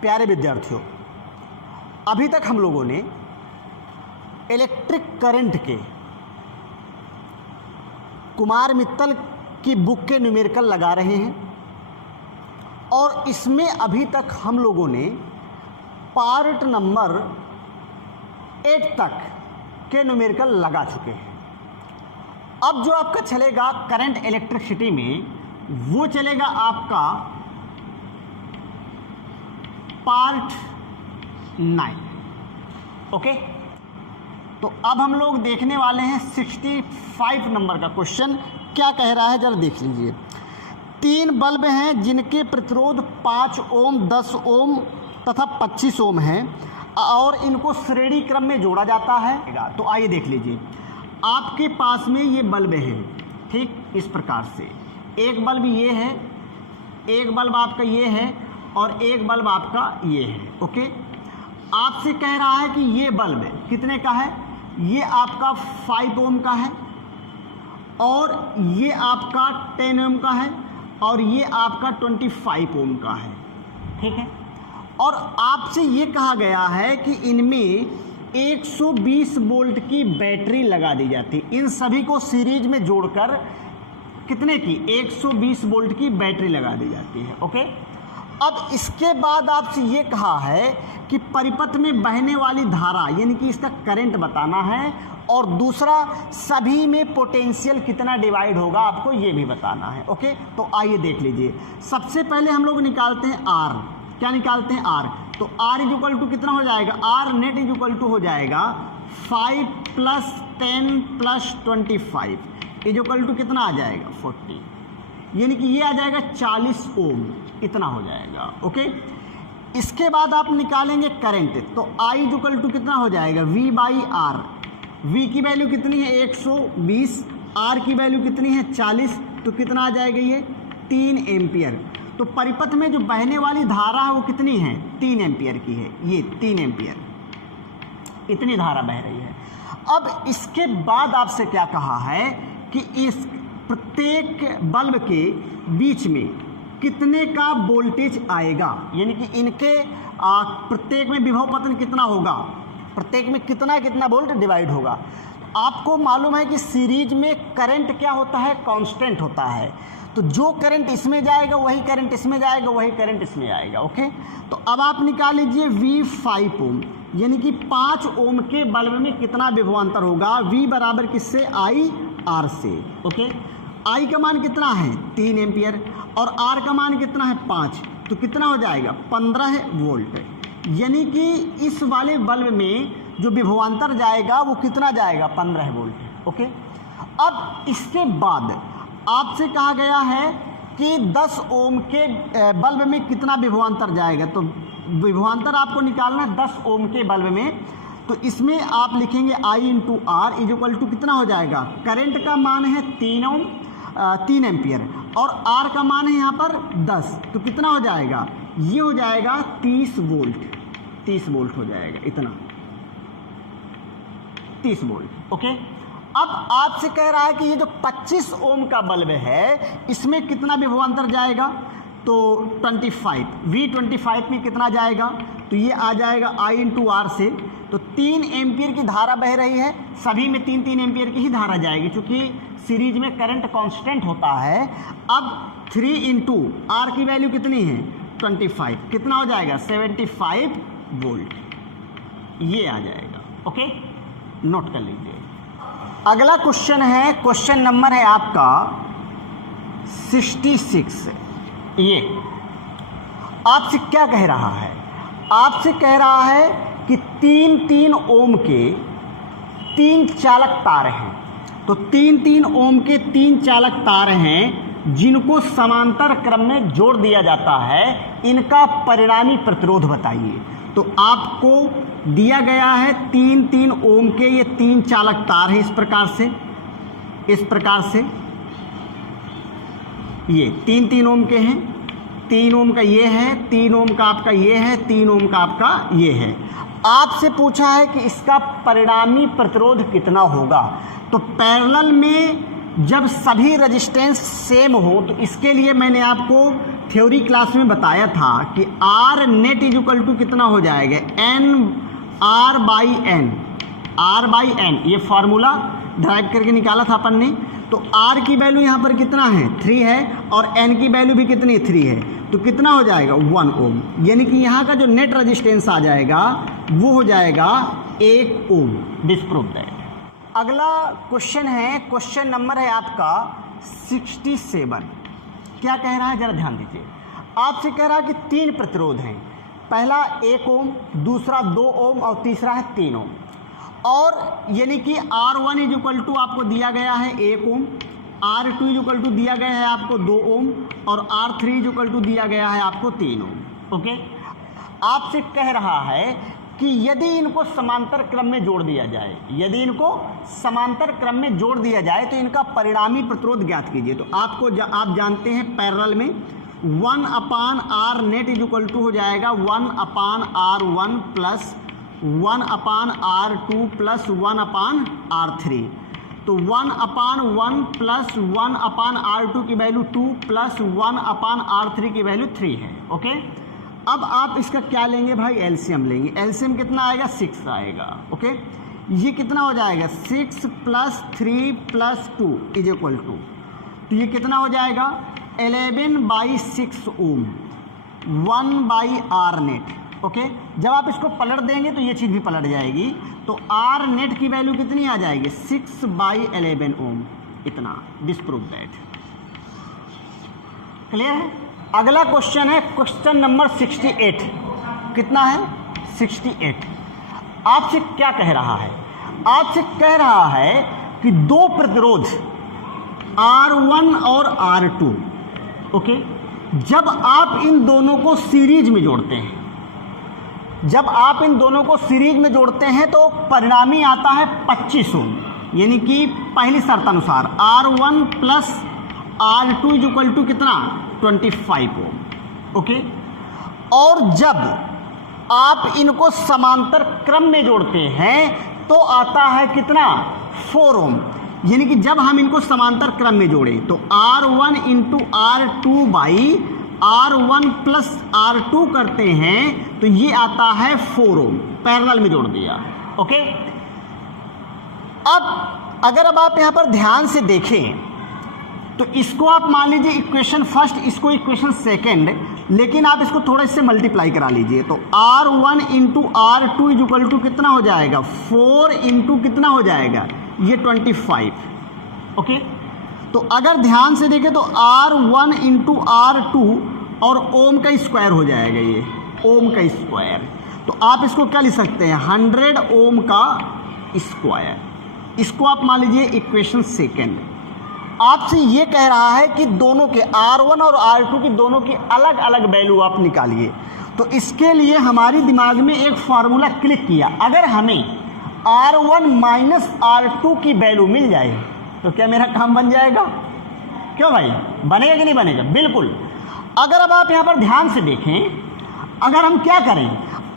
प्यारे विद्यार्थियों, अभी तक हम लोगों ने इलेक्ट्रिक करंट के कुमार मित्तल की बुक के न्यूमेरिकल लगा रहे हैं और इसमें अभी तक हम लोगों ने पार्ट नंबर 8 तक के न्यूमेरिकल लगा चुके हैं। अब जो आपका चलेगा करंट इलेक्ट्रिसिटी में, वो चलेगा आपका पार्ट 9। ओके, तो अब हम लोग देखने वाले हैं 65 नंबर का क्वेश्चन। क्या कह रहा है जरा देख लीजिए। 3 बल्ब हैं जिनके प्रतिरोध 5 ओम, 10 ओम तथा 25 ओम हैं और इनको श्रेणी क्रम में जोड़ा जाता है। तो आइए देख लीजिए, आपके पास में ये बल्ब हैं, ठीक इस प्रकार से। एक बल्ब ये है, एक बल्ब आपका ये है और एक बल्ब आपका ये है। ओके, आपसे कह रहा है कि ये बल्ब कितने का है, ये आपका 5 ओम का है और ये आपका 10 ओम का है और ये आपका 25 ओम का है, ठीक है। और आपसे ये कहा गया है कि इनमें 120 वोल्ट की बैटरी लगा दी जाती है। इन सभी को सीरीज में जोड़कर कितने की 120 वोल्ट की बैटरी लगा दी जाती है। ओके, अब इसके बाद आपसे ये कहा है कि परिपथ में बहने वाली धारा यानी कि इसका करंट बताना है और दूसरा सभी में पोटेंशियल कितना डिवाइड होगा आपको ये भी बताना है। ओके, तो आइए देख लीजिए। सबसे पहले हम लोग निकालते हैं आर। क्या निकालते हैं आर? तो आर इज इक्वल टू कितना हो जाएगा, R net is equal to हो जाएगा 5 + 10 + 25 इज इक्वल टू कितना आ जाएगा 40, यानी कि ये आ जाएगा 40 ओम, इतना हो जाएगा। ओके, इसके बाद आप निकालेंगे करंट। तो आई इज इक्वल टू कितना हो जाएगा V/R। V की वैल्यू कितनी है 120, R की वैल्यू कितनी है 40, तो कितना आ जाएगा ये 3 एम्पियर। तो परिपथ में जो बहने वाली धारा है वो कितनी है 3 एम्पियर की है, ये 3 एम्पियर इतनी धारा बह रही है। अब इसके बाद आपसे क्या कहा है कि इस प्रत्येक बल्ब के बीच में कितने का वोल्टेज आएगा, यानी कि इनके प्रत्येक में विभव पतन कितना होगा, प्रत्येक में कितना कितना वोल्ट डिवाइड होगा। आपको मालूम है कि सीरीज में करंट क्या होता है, कांस्टेंट होता है। तो जो करंट इसमें जाएगा वही करंट इसमें जाएगा, वही करंट इसमें आएगा। ओके, तो अब आप निकाल लीजिए V5 ओम, यानी कि 5 ओम के बल्ब में कितना विभवांतर होगा। V बराबर किससे, IR से। ओके, I का मान कितना है 3 एम्पियर और R का मान कितना है 5, तो कितना हो जाएगा 15 वोल्ट, यानी कि इस वाले बल्ब में जो विभवांतर जाएगा वो कितना जाएगा 15 वोल्ट। ओके, अब इसके बाद आपसे कहा गया है कि 10 ओम के बल्ब में कितना विभवांतर जाएगा। तो विभवांतर आपको निकालना है 10 ओम के बल्ब में। तो इसमें आप लिखेंगे I × R is equal to कितना हो जाएगा, करंट का मान है 3 एम्पियर और R का मान है यहाँ पर 10, तो कितना हो जाएगा, ये हो जाएगा 30 वोल्ट हो जाएगा, इतना 30 वोल्ट। ओके, अब आपसे कह रहा है कि ये जो 25 ओम का बल्ब है इसमें कितना विभवांतर जाएगा, तो 25, V25 में कितना जाएगा, तो ये आ जाएगा I × R से। तो 3 एम्पियर की धारा बह रही है, सभी में 3 एम्पियर की ही धारा जाएगी क्योंकि सीरीज में करंट कांस्टेंट होता है। अब 3 × R की वैल्यू कितनी है 25, कितना हो जाएगा 75 वोल्ट, ये आ जाएगा। ओके, नोट कर लीजिए। अगला क्वेश्चन है, क्वेश्चन नंबर है आपका 66। ये आपसे क्या कह रहा है, आपसे कह रहा है कि 3 ओम के 3 चालक तार हैं। तो 3 ओम के 3 चालक तार हैं जिनको समांतर क्रम में जोड़ दिया जाता है, इनका परिणामी प्रतिरोध बताइए। तो आपको दिया गया है 3 ओम के ये 3 चालक तार हैं, इस प्रकार से ये 3 ओम के हैं, 3 ओम का ये है, 3 ओम का आपका ये है, 3 ओम का आपका ये है। आपसे पूछा है कि इसका परिणामी प्रतिरोध कितना होगा। तो पैरेलल में जब सभी रेजिस्टेंस सेम हो, तो इसके लिए मैंने आपको थ्योरी क्लास में बताया था कि R net is equal to कितना हो जाएगा, N R by N, R by N, ये फार्मूला ड्राइव करके निकाला था अपन ने। तो आर की वैल्यू यहाँ पर कितना है, 3 है, और एन की वैल्यू भी कितनी, 3 है, तो कितना हो जाएगा 1 ओम, यानी कि यहाँ का जो नेट रेजिस्टेंस आ जाएगा वो हो जाएगा 1 ओम। This prove that. अगला क्वेश्चन है, क्वेश्चन नंबर है आपका 67। क्या कह रहा है, जरा ध्यान दीजिए। आपसे कह रहा है कि 3 प्रतिरोध हैं, पहला 1 ओम, दूसरा 2 ओम और तीसरा है 3 ओम। और यानी कि R1 इज इक्वल टू आपको दिया गया है 1 ओम, R2 इज इक्वल टू दिया गया है आपको 2 ओम, और R3 इज इक्वल टू दिया गया है आपको 3 ओम। ओके, आपसे कह रहा है कि यदि इनको समांतर क्रम में जोड़ दिया जाए, यदि इनको समांतर क्रम में जोड़ दिया जाए तो इनका परिणामी प्रतिरोध ज्ञात कीजिए। तो आपको आप जानते हैं पैरेलल में 1/R net is equal to हो जाएगा 1/R1 plus 1/R2 plus 1/R3। तो 1/1 प्लस 1/R2 की वैल्यू 2 प्लस 1/R3 की वैल्यू 3 है। ओके, अब आप इसका क्या लेंगे भाई, एलसीएम लेंगे। एलसीएम कितना आएगा, 6 आएगा। ओके, ये कितना हो जाएगा, 6 plus 3 plus 2 is equal to, तो ये कितना हो जाएगा 11/6 ओम, 1/R नेट। ओके, जब आप इसको पलट देंगे तो ये चीज़ भी पलट जाएगी, तो आर नेट की वैल्यू कितनी आ जाएगी, 6/11 ओम, इतना। This prove that. क्लियर है। अगला क्वेश्चन है क्वेश्चन नंबर 68। कितना है, 68। आपसे क्या कह रहा है, आपसे कह रहा है कि 2 प्रतिरोध R1 और R2, ओके, जब आप इन दोनों को सीरीज में जोड़ते हैं, जब आप इन दोनों को सीरीज में जोड़ते हैं तो परिणामी आता है 25 ओम, यानी कि पहली शर्त अनुसार R1 plus R2 is equal to कितना, 25 ओम। ओके, और जब आप इनको समांतर क्रम में जोड़ते हैं तो आता है कितना, 4 ओम, यानी कि जब हम इनको समांतर क्रम में जोड़ें तो R1 into R2 by R1 plus R2 करते हैं तो ये आता है 4 ओम, पैरेलल में जोड़ दिया। ओके, अब आप यहां पर ध्यान से देखें तो इसको आप मान लीजिए इक्वेशन फर्स्ट, इसको इक्वेशन सेकेंड, लेकिन आप इसको थोड़ा इससे मल्टीप्लाई करा लीजिए। तो R1 into R2 is equal to कितना हो जाएगा, 4 इंटू कितना हो जाएगा, ये 25। ओके, तो अगर ध्यान से देखें तो R1 इंटू R2 और ओम का स्क्वायर हो जाएगा, ये ओम का स्क्वायर। तो आप इसको क्या लिख सकते हैं, 100 ओम का स्क्वायर। इसको आप मान लीजिए इक्वेशन सेकेंड। आपसे ये कह रहा है कि दोनों के R1 और R2 की दोनों की अलग अलग वैल्यू आप निकालिए। तो इसके लिए हमारी दिमाग में एक फार्मूला क्लिक किया, अगर हमें R1 माइनस R2 की वैल्यू मिल जाए तो क्या मेरा काम बन जाएगा? क्यों भाई, बनेगा कि नहीं बनेगा? बिल्कुल। अगर अब आप यहाँ पर ध्यान से देखें, अगर हम क्या करें,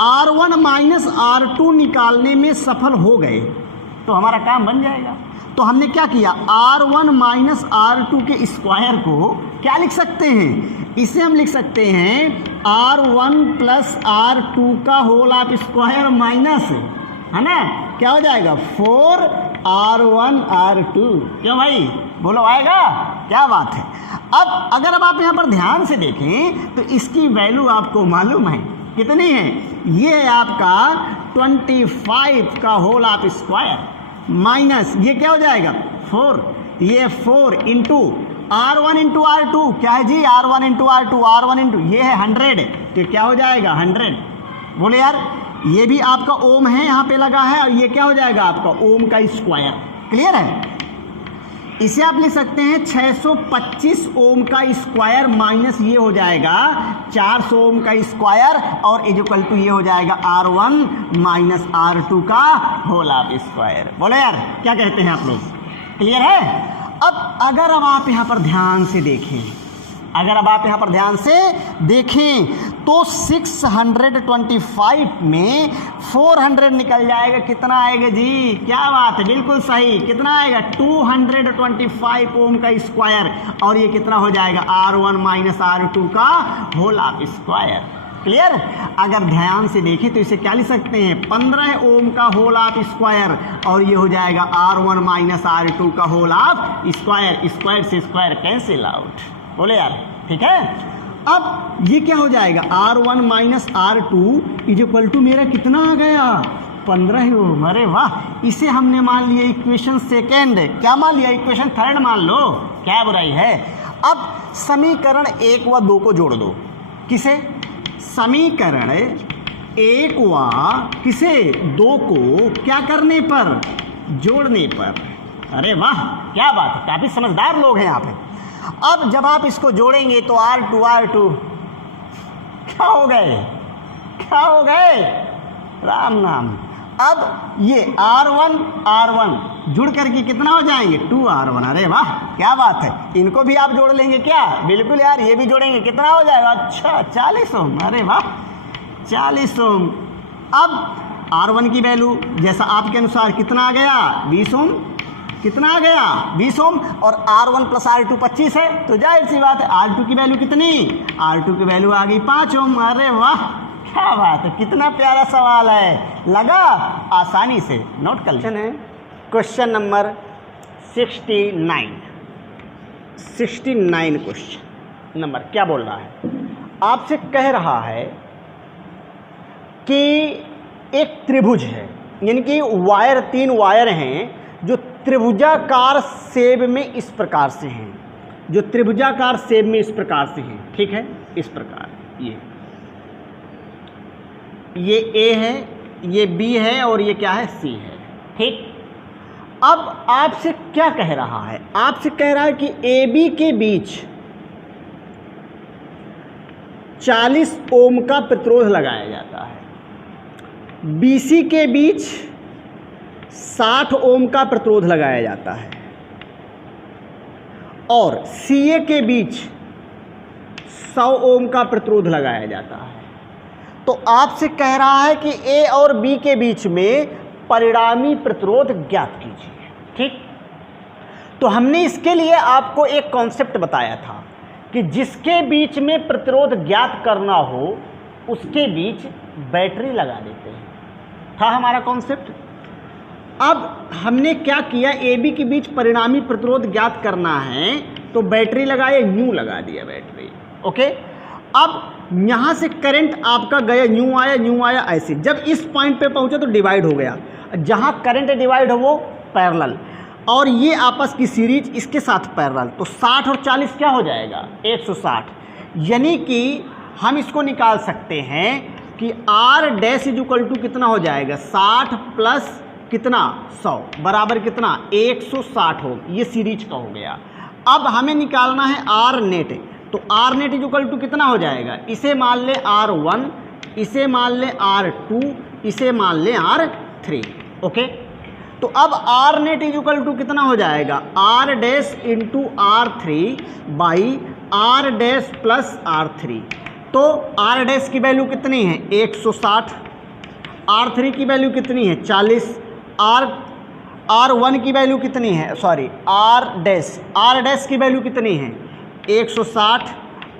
R1 माइनस R2 निकालने में सफल हो गए तो हमारा काम बन जाएगा। तो हमने क्या किया, R1 माइनस R2 के स्क्वायर को क्या लिख सकते हैं, इसे हम लिख सकते हैं R1 प्लस R2 का होल ऑफ स्क्वायर माइनस, है ना, क्या हो जाएगा 4R1 R2। क्यों भाई, बोलो आएगा? क्या बात है। अब आप यहाँ पर ध्यान से देखें तो इसकी वैल्यू आपको मालूम है कितनी है, ये है आपका 25 का होल ऑफ स्क्वायर माइनस ये क्या हो जाएगा 4, ये 4 इंटू R1 इंटू R2 क्या है जी, R1 into R2, R1 into ये है 100, तो क्या हो जाएगा 100। बोले यार, ये भी आपका ओम है यहाँ पे लगा है, और ये क्या हो जाएगा आपका ओम का स्क्वायर। क्लियर है? इसे आप लिख सकते हैं 625 ओम का स्क्वायर माइनस ये हो जाएगा 400 ओम का स्क्वायर, और इक्वल टू ये हो जाएगा R1 माइनस R2 का होल ऑफ स्क्वायर। बोलो यार, क्या कहते हैं आप लोग? क्लियर है? अब अगर आप यहाँ पर ध्यान से देखें, अगर अब आप यहाँ पर ध्यान से देखें तो 625 में 400 निकल जाएगा, कितना आएगा जी? क्या बात है, बिल्कुल सही। कितना आएगा? 225 ओम का स्क्वायर, और ये कितना हो जाएगा? R1 माइनस R2 का होल ऑफ स्क्वायर। क्लियर? अगर ध्यान से देखें तो इसे क्या लिख सकते हैं? 15 ओम का होल ऑफ स्क्वायर, और ये हो जाएगा R1 माइनस R2 का होल ऑफ स्क्वायर। स्क्वायर से स्क्वायर कैंसिल आउट। बोले यार, ठीक है। अब ये क्या हो जाएगा? R1 minus R2 is equal to मेरा कितना आ गया? 15 ओम। अरे वाह, इसे हमने मान लिया इक्वेशन सेकेंड। क्या मान लिया? इक्वेशन थर्ड मान लो, क्या बुराई है। अब समीकरण 1 व 2 को जोड़ दो। किसे? समीकरण 1 व किसे? 2 को क्या करने पर? जोड़ने पर। अरे वाह, क्या बात है, काफी समझदार लोग हैं यहाँ पे। अब जब आप इसको जोड़ेंगे तो R2 क्या हो गए? क्या हो गए? राम नाम। अब ये R1 जुड़ करके कितना हो जाएंगे? 2R1। अरे वाह, क्या बात है। इनको भी आप जोड़ लेंगे क्या? बिल्कुल यार, ये भी जोड़ेंगे। कितना हो जाएगा? अच्छा, 40 ओम। अरे वाह, 40 ओम। अब R1 की वैल्यू जैसा आपके अनुसार कितना आ गया? 20 ओम। कितना आ गया? 20 ओम। और R1 प्लस R2 25 है, तो जाहिर सी बात है R2 की वैल्यू कितनी? R2 की वैल्यू आ गई 5 ओम। अरे वाह, क्या बात है, कितना प्यारा सवाल है। लगा? आसानी से नोट कर लेते हैं। क्वेश्चन नंबर 69 क्वेश्चन नंबर क्या बोल रहा है? आपसे कह रहा है कि एक त्रिभुज है, यानी कि वायर, 3 वायर हैं जो त्रिभुजाकार शेप में इस प्रकार से हैं, जो त्रिभुजाकार शेप में इस प्रकार से हैं। ठीक है, इस प्रकार ये A है, ये B है, और ये क्या है? C है। ठीक। अब आपसे क्या कह रहा है? आपसे कह रहा है कि AB के बीच 40 ओम का प्रतिरोध लगाया जाता है, BC के बीच 60 ओम का प्रतिरोध लगाया जाता है, और CA के बीच 100 ओम का प्रतिरोध लगाया जाता है। तो आपसे कह रहा है कि A और B के बीच में परिणामी प्रतिरोध ज्ञात कीजिए। ठीक। तो हमने इसके लिए आपको एक कॉन्सेप्ट बताया था कि जिसके बीच में प्रतिरोध ज्ञात करना हो उसके बीच बैटरी लगा देते हैं, था हमारा कॉन्सेप्ट। अब हमने क्या किया? AB के बीच परिणामी प्रतिरोध ज्ञात करना है तो बैटरी लगाए, न्यू लगा दिया बैटरी। ओके। अब यहाँ से करंट आपका गया, न्यू आया ऐसे। जब इस पॉइंट पे पहुँचा तो डिवाइड हो गया। जहाँ करंट डिवाइड हो वो पैरेलल, और ये आपस की सीरीज इसके साथ पैरेलल। तो 60 और 40 क्या हो जाएगा? 160। यानी कि हम इसको निकाल सकते हैं कि R dash is equal to कितना हो जाएगा? 60 प्लस कितना? 100 बराबर कितना? 160 हो। ये सीरीज का हो गया। अब हमें निकालना है R नेट। तो R net is equal to कितना हो जाएगा? इसे मान ले R1, इसे मान ले R2, इसे मान ले R3। ओके। तो अब R net is equal to कितना हो जाएगा? R dash into R3 by R dash plus R3। तो R डैश की वैल्यू कितनी है? 160। R3 की वैल्यू कितनी है? 40। R1 की वैल्यू कितनी है? सॉरी, R डैश की वैल्यू कितनी है? 160,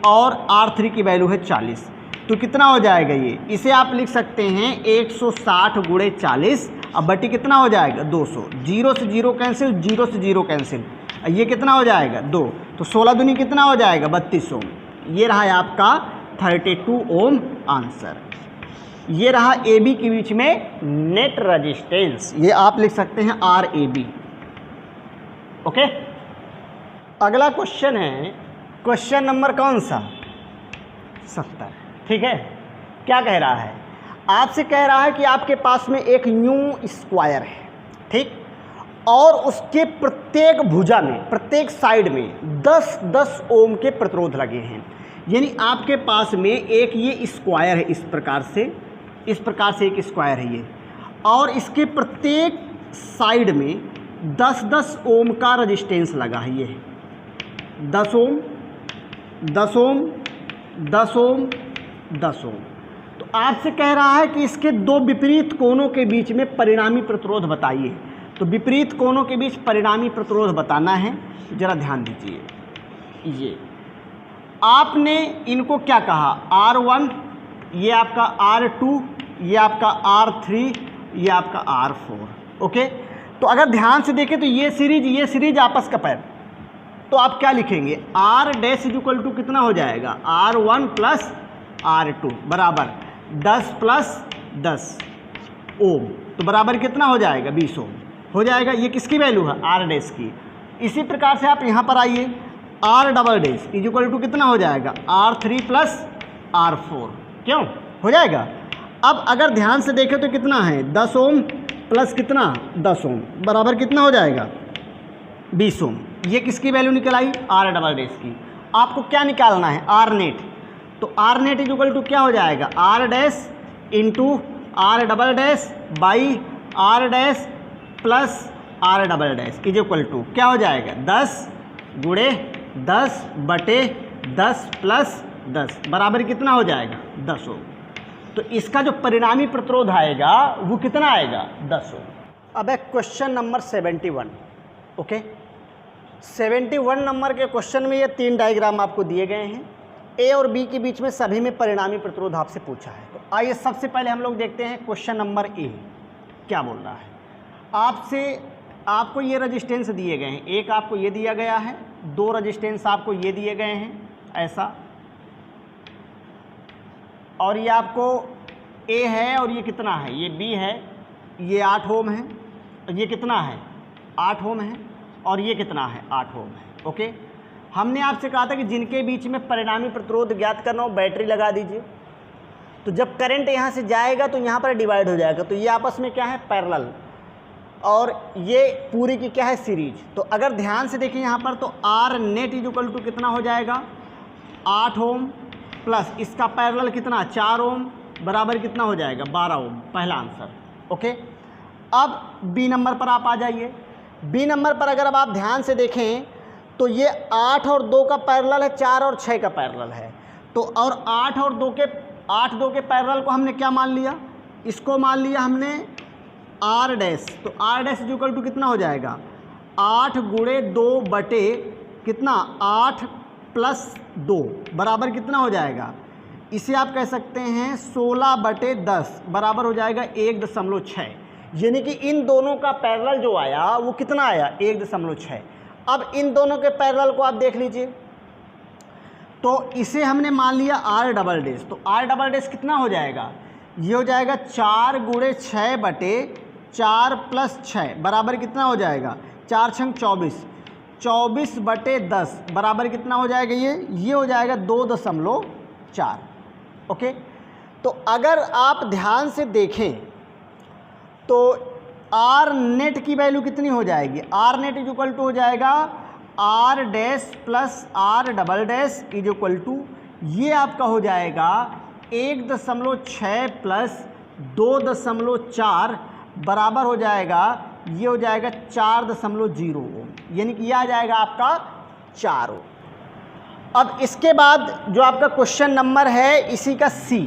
और R3 की वैल्यू है 40। तो कितना हो जाएगा ये? इसे आप लिख सकते हैं 160 गुणे 40। अब बटी कितना हो जाएगा? 200। 0 से 0 कैंसिल, 0 से 0 कैंसिल। ये कितना हो जाएगा? 2। तो 16 दूनी कितना हो जाएगा? 32 ओम। ये रहा है आपका 32 ओम आंसर। ये रहा AB के बीच में नेट रेजिस्टेंस, ये आप लिख सकते हैं RAB। ओके। अगला क्वेश्चन है, क्वेश्चन नंबर कौन सा? 70। ठीक है। क्या कह रहा है? आपसे कह रहा है कि आपके पास में एक न्यू स्क्वायर है। ठीक। और उसके प्रत्येक भुजा में, प्रत्येक साइड में 10-10 ओम के प्रतिरोध लगे हैं। यानी आपके पास में एक ये स्क्वायर है, इस प्रकार से एक स्क्वायर है ये, और इसके प्रत्येक साइड में 10-10 ओम का रेजिस्टेंस लगा है। ये 10 ओम, 10 ओम, 10 ओम, 10 ओम। तो आपसे कह रहा है कि इसके दो विपरीत कोणों के बीच में परिणामी प्रतिरोध बताइए। तो विपरीत कोणों के बीच परिणामी प्रतिरोध बताना है, जरा ध्यान दीजिए। ये आपने इनको क्या कहा, R1, ये आपका R2, ये आपका R3, ये आपका R4। ओके, तो अगर ध्यान से देखें तो ये सीरीज आपस का पैर, तो आप क्या लिखेंगे, R डैश इक्वल टू कितना हो जाएगा, R1 प्लस R2 बराबर 10 प्लस 10 ओम, तो बराबर कितना हो जाएगा, 20 ओम हो जाएगा। ये किसकी वैल्यू है, R डैश की। इसी प्रकार से आप यहाँ पर आइए, R double dash equal to कितना हो जाएगा, R3 प्लस R4, क्यों हो जाएगा। अब अगर ध्यान से देखें तो कितना है, 10 ओम प्लस कितना, 10 ओम बराबर कितना हो जाएगा, 20 ओम। ये किसकी वैल्यू निकल आई, R डबल डैश की। आपको क्या निकालना है, R नेट। तो R नेट इक्वल टू क्या हो जाएगा, R dash into R double dash by R dash plus R double dash equal to क्या हो जाएगा, 10 गुणे 10 बटे 10 प्लस 10 बराबर कितना हो जाएगा, 10 ओम। तो इसका जो परिणामी प्रतिरोध आएगा वो कितना आएगा, 10 ओम। अब एक क्वेश्चन नंबर 71। ओके, 71 नंबर के क्वेश्चन में ये 3 डायग्राम आपको दिए गए हैं। ए और बी के बीच में सभी में परिणामी प्रतिरोध आपसे पूछा है। तो आइए सबसे पहले हम लोग देखते हैं क्वेश्चन नंबर ए क्या बोल रहा है। आपको ये रजिस्टेंस दिए गए हैं, एक आपको ये दिया गया है, 2 रजिस्टेंस आपको ये दिए गए हैं ऐसा, और ये आपको ए है और ये कितना है, ये बी है, ये 8 ओम है, ये कितना है, 8 ओम है, और ये कितना है, 8 ओम है। ओके, हमने आपसे कहा था कि जिनके बीच में परिणामी प्रतिरोध ज्ञात करना हो बैटरी लगा दीजिए। तो जब करंट यहाँ से जाएगा तो यहाँ पर डिवाइड हो जाएगा, तो ये आपस में क्या है, पैरेलल, और ये पूरी की क्या है, सीरीज। तो अगर ध्यान से देखिए यहाँ पर, तो R नेट इक्वल टू कितना हो जाएगा, 8 ओम प्लस इसका पैरेलल कितना, 4 ओम बराबर कितना हो जाएगा, 12 ओम। पहला आंसर। ओके, अब बी नंबर पर आप आ जाइए। बी नंबर पर अगर अब आप ध्यान से देखें तो ये 8 और 2 का पैरेलल है, 4 और 6 का पैरेलल है। तो और 8 और 2 के पैरेलल को हमने क्या मान लिया, इसको मान लिया हमने R डैश। तो R डैश इक्वल टू कितना हो जाएगा, 8 गुणे 2 बटे कितना, 8 प्लस 2 बराबर कितना हो जाएगा, इसे आप कह सकते हैं 16 बटे 10 बराबर हो जाएगा 1.6। यानी कि इन दोनों का पैरेलल जो आया वो कितना आया, 1.6। अब इन दोनों के पैरेलल को आप देख लीजिए, तो इसे हमने मान लिया R डबल डैश। तो R डबल डैश कितना हो जाएगा, ये हो जाएगा 4 गुणे 6 बटे 4 प्लस 6 बराबर कितना हो जाएगा, 4 छंग 24, 24 बटे 10 बराबर कितना हो जाएगा, ये हो जाएगा 2.4। ओके, तो अगर आप ध्यान से देखें तो R नेट की वैल्यू कितनी हो जाएगी, R नेट इक्वल टू हो जाएगा R dash plus R double dash equal to, ये आपका हो जाएगा 1.6 प्लस 2.4 बराबर हो जाएगा, ये हो जाएगा 4.0 ओम, यानी कि यह आ जाएगा आपका 4 ओम। अब इसके बाद जो आपका क्वेश्चन नंबर है इसी का सी।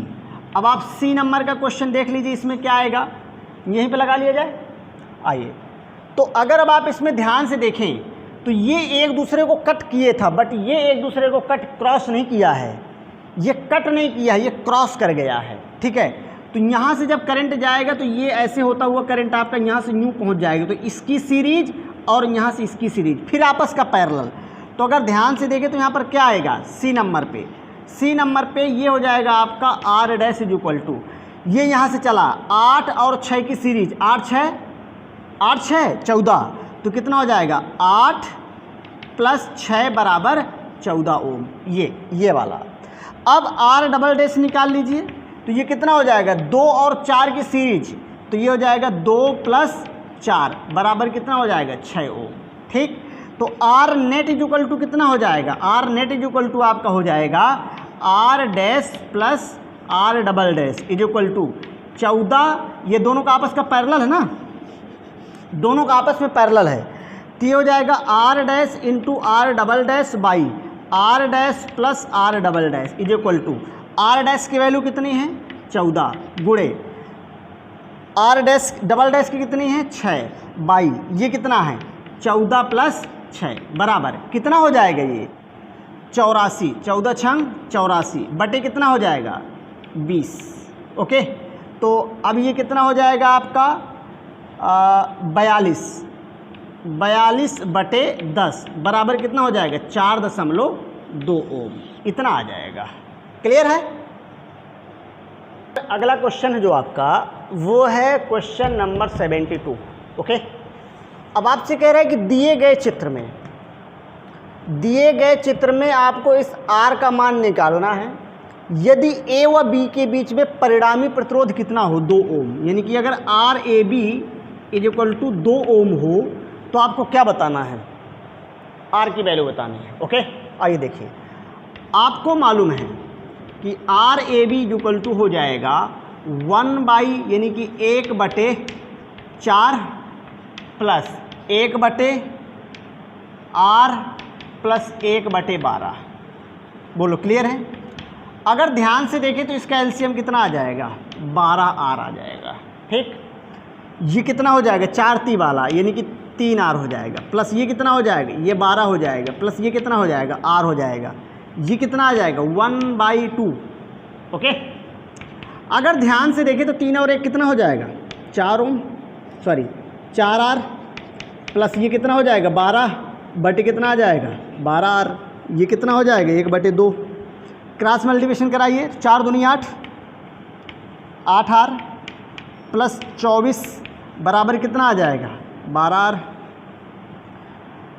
अब आप सी नंबर का क्वेश्चन देख लीजिए, इसमें क्या आएगा, यहीं पे लगा लिया जाए। आइए, तो अगर अब आप इसमें ध्यान से देखें तो ये एक दूसरे को कट किए था, बट ये एक दूसरे को कट क्रॉस नहीं किया है, ये कट नहीं किया है, ये क्रॉस कर गया है। ठीक है, तो यहाँ से जब करंट जाएगा तो ये ऐसे होता हुआ करंट आपका यहाँ से यूँ पहुँच जाएगा, तो इसकी सीरीज और यहाँ से इसकी सीरीज, फिर आपस का पैरेलल। तो अगर ध्यान से देखें तो यहाँ पर क्या आएगा, सी नंबर पे ये हो जाएगा आपका R डैश इक्वल टू, ये यहाँ से चला 8 और 6 की सीरीज, 8 6 14, तो कितना हो जाएगा 8 प्लस 6 बराबर 14 ओम, ये वाला। अब R डबल डैश निकाल लीजिए, तो ये कितना हो जाएगा, 2 और 4 की सीरीज, तो ये हो जाएगा 2 प्लस 4 बराबर कितना हो जाएगा 6 ओम। ठीक, तो R नेट इक्वल टू कितना हो जाएगा, R नेट इक्वल टू आपका हो जाएगा R dash plus R double dash equal to 14, ये दोनों का आपस का पैरेलल है ना, दोनों का आपस में पैरेलल है, तो ये हो जाएगा R dash into R double dash by R dash plus R double dash equal to R dash की वैल्यू कितनी है 14 गुणे आर डैश डबल डैश की कितनी है 6 बाई ये कितना है 14 प्लस 6 बराबर कितना हो जाएगा ये 84 14 छंग 84 बटे कितना हो जाएगा 20। ओके तो अब ये कितना हो जाएगा आपका 42 बटे 10 बराबर कितना हो जाएगा 4.2 ओम इतना आ जाएगा। क्लियर है। अगला क्वेश्चन है जो आपका वो है क्वेश्चन नंबर 72। ओके अब आपसे कह रहा है कि दिए गए चित्र में आपको इस R का मान निकालना है यदि A व B के बीच में परिणामी प्रतिरोध कितना हो 2 ओम, यानी कि अगर RAB = 2 ओम हो तो आपको क्या बताना है R की वैल्यू बतानी है। ओके आइए देखिए आपको मालूम है कि RAB = हो जाएगा 1 यानी कि 1/4 प्लस 1/R प्लस 1/12। बोलो क्लियर है। अगर ध्यान से देखें तो इसका एलसीएम कितना आ जाएगा 12R आ जाएगा। ठीक ये कितना हो जाएगा 4 ती वाला यानी कि 3R हो जाएगा प्लस ये कितना हो जाएगा ये 12 हो जाएगा प्लस ये कितना हो जाएगा R हो जाएगा ये कितना आ जाएगा 1/2। ओके अगर ध्यान से देखें तो 3 और 1 कितना हो जाएगा 4R प्लस ये कितना हो जाएगा 12 बटे कितना आ जाएगा 12R ये कितना हो जाएगा 1/2। क्रॉस मल्टीप्लिकेशन कराइए 4 दूनी 8 8R प्लस 24 बराबर कितना आ जाएगा 12R।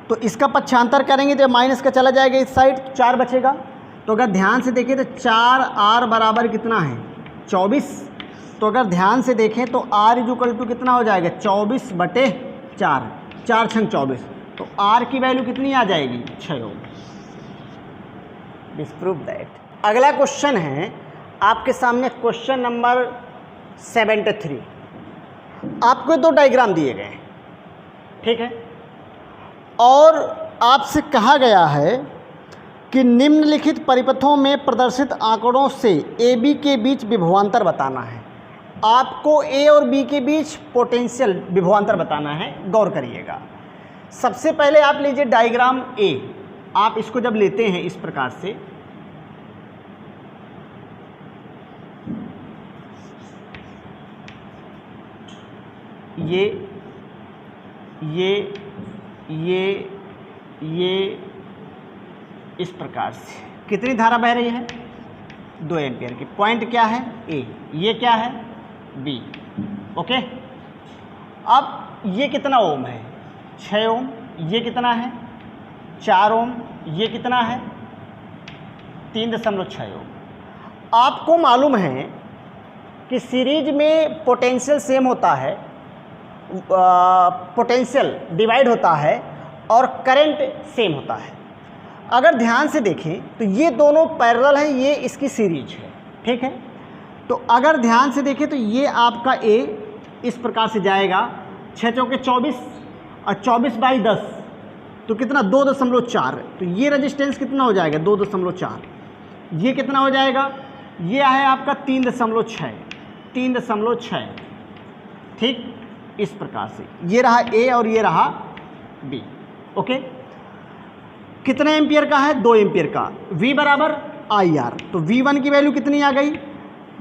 तो इसका पक्षांतर करेंगे तो माइनस का चला जाएगा इस साइड 4 बचेगा। तो अगर ध्यान से देखें तो 4R बराबर कितना है 24। तो अगर ध्यान से देखें तो R = कितना हो जाएगा 24/4 4 छंग 24 तो R की वैल्यू कितनी आ जाएगी 6 ओम। Disprove that. अगला क्वेश्चन है आपके सामने क्वेश्चन नंबर 73। आपको 2 डायग्राम दिए गए हैं ठीक है और आपसे कहा गया है कि निम्नलिखित परिपथों में प्रदर्शित आंकड़ों से AB के बीच विभवांतर बताना है। आपको A और B के बीच पोटेंशियल विभवांतर बताना है। गौर करिएगा। सबसे पहले आप लीजिए डायग्राम A। आप इसको जब लेते हैं इस प्रकार से ये इस प्रकार से कितनी धारा बह रही है 2 एम्पियर की। पॉइंट क्या है A, ये क्या है B। ओके अब ये कितना ओम है 6 ओम, ये कितना है 4 ओम, ये कितना है 3.6 ओम। आपको मालूम है कि सीरीज में पोटेंशियल सेम होता है, पोटेंशियल डिवाइड होता है और करंट सेम होता है। अगर ध्यान से देखें तो ये दोनों पैरेलल हैं, ये इसकी सीरीज है ठीक है। तो अगर ध्यान से देखें तो ये आपका A इस प्रकार से जाएगा 6 चौके 24 और 24/10 तो कितना 2.4। तो ये रेजिस्टेंस कितना हो जाएगा 2.4। ये कितना हो जाएगा ये है आपका 3.6 ठीक। इस प्रकार से ये रहा A और ये रहा B। ओके कितने एम्पियर का है 2 एम्पियर का। V बराबर IR तो V1 की वैल्यू कितनी आ गई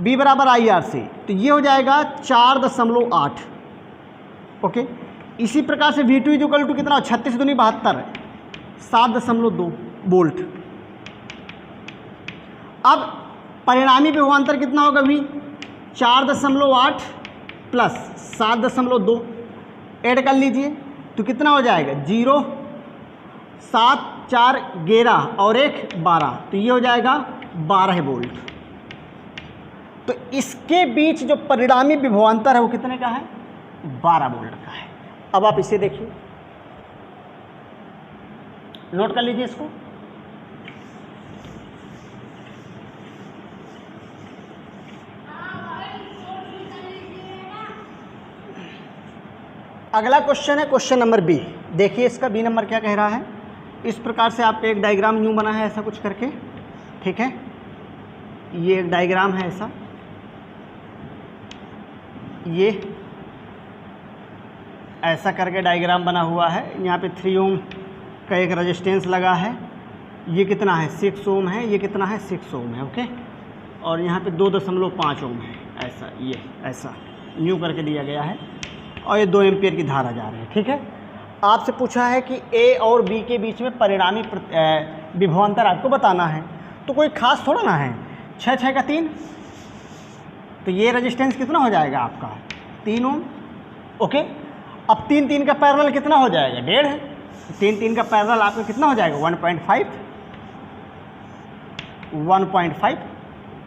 B बराबर IR से तो ये हो जाएगा 4.8। ओके इसी प्रकार से V2 = कितना 36 दूनी 72 7.2 वोल्ट। अब परिणामी विभवांतर कितना होगा V 4.8 प्लस 7.2 ऐड कर लीजिए तो कितना हो जाएगा 0 7 4 11 और 1 12 तो ये हो जाएगा 12 वोल्ट। तो इसके बीच जो परिणामी विभवांतर है वो कितने का है 12 वोल्ट का है। अब आप इसे देखिए, नोट कर लीजिए इसको। अगला क्वेश्चन है क्वेश्चन नंबर बी। देखिए इसका बी नंबर क्या कह रहा है। इस प्रकार से आपका एक डायग्राम यूँ बना है ऐसा कुछ करके, ठीक है। ये एक डायग्राम है ऐसा, ये ऐसा करके डायग्राम बना हुआ है। यहाँ पे 3 ओम का एक रेजिस्टेंस लगा है, ये कितना है 6 ओम है, ये कितना है 6 ओम है, ओके। और यहाँ पे 2.5 ओम है, ऐसा ये ऐसा न्यू करके दिया गया है, और ये 2 एम्पियर की धारा जा रही है, ठीक है। आपसे पूछा है कि ए और बी के बीच में परिणामी विभवांतर आपको बताना है, तो कोई खास थोड़ा ना है, 6 6 का 3, तो ये रेजिस्टेंस कितना हो जाएगा आपका 3 ओम, ओके। अब 3 3 का पैरेलल कितना हो जाएगा 1.5, 3 3 का पैरेलल आपका कितना हो जाएगा 1.5।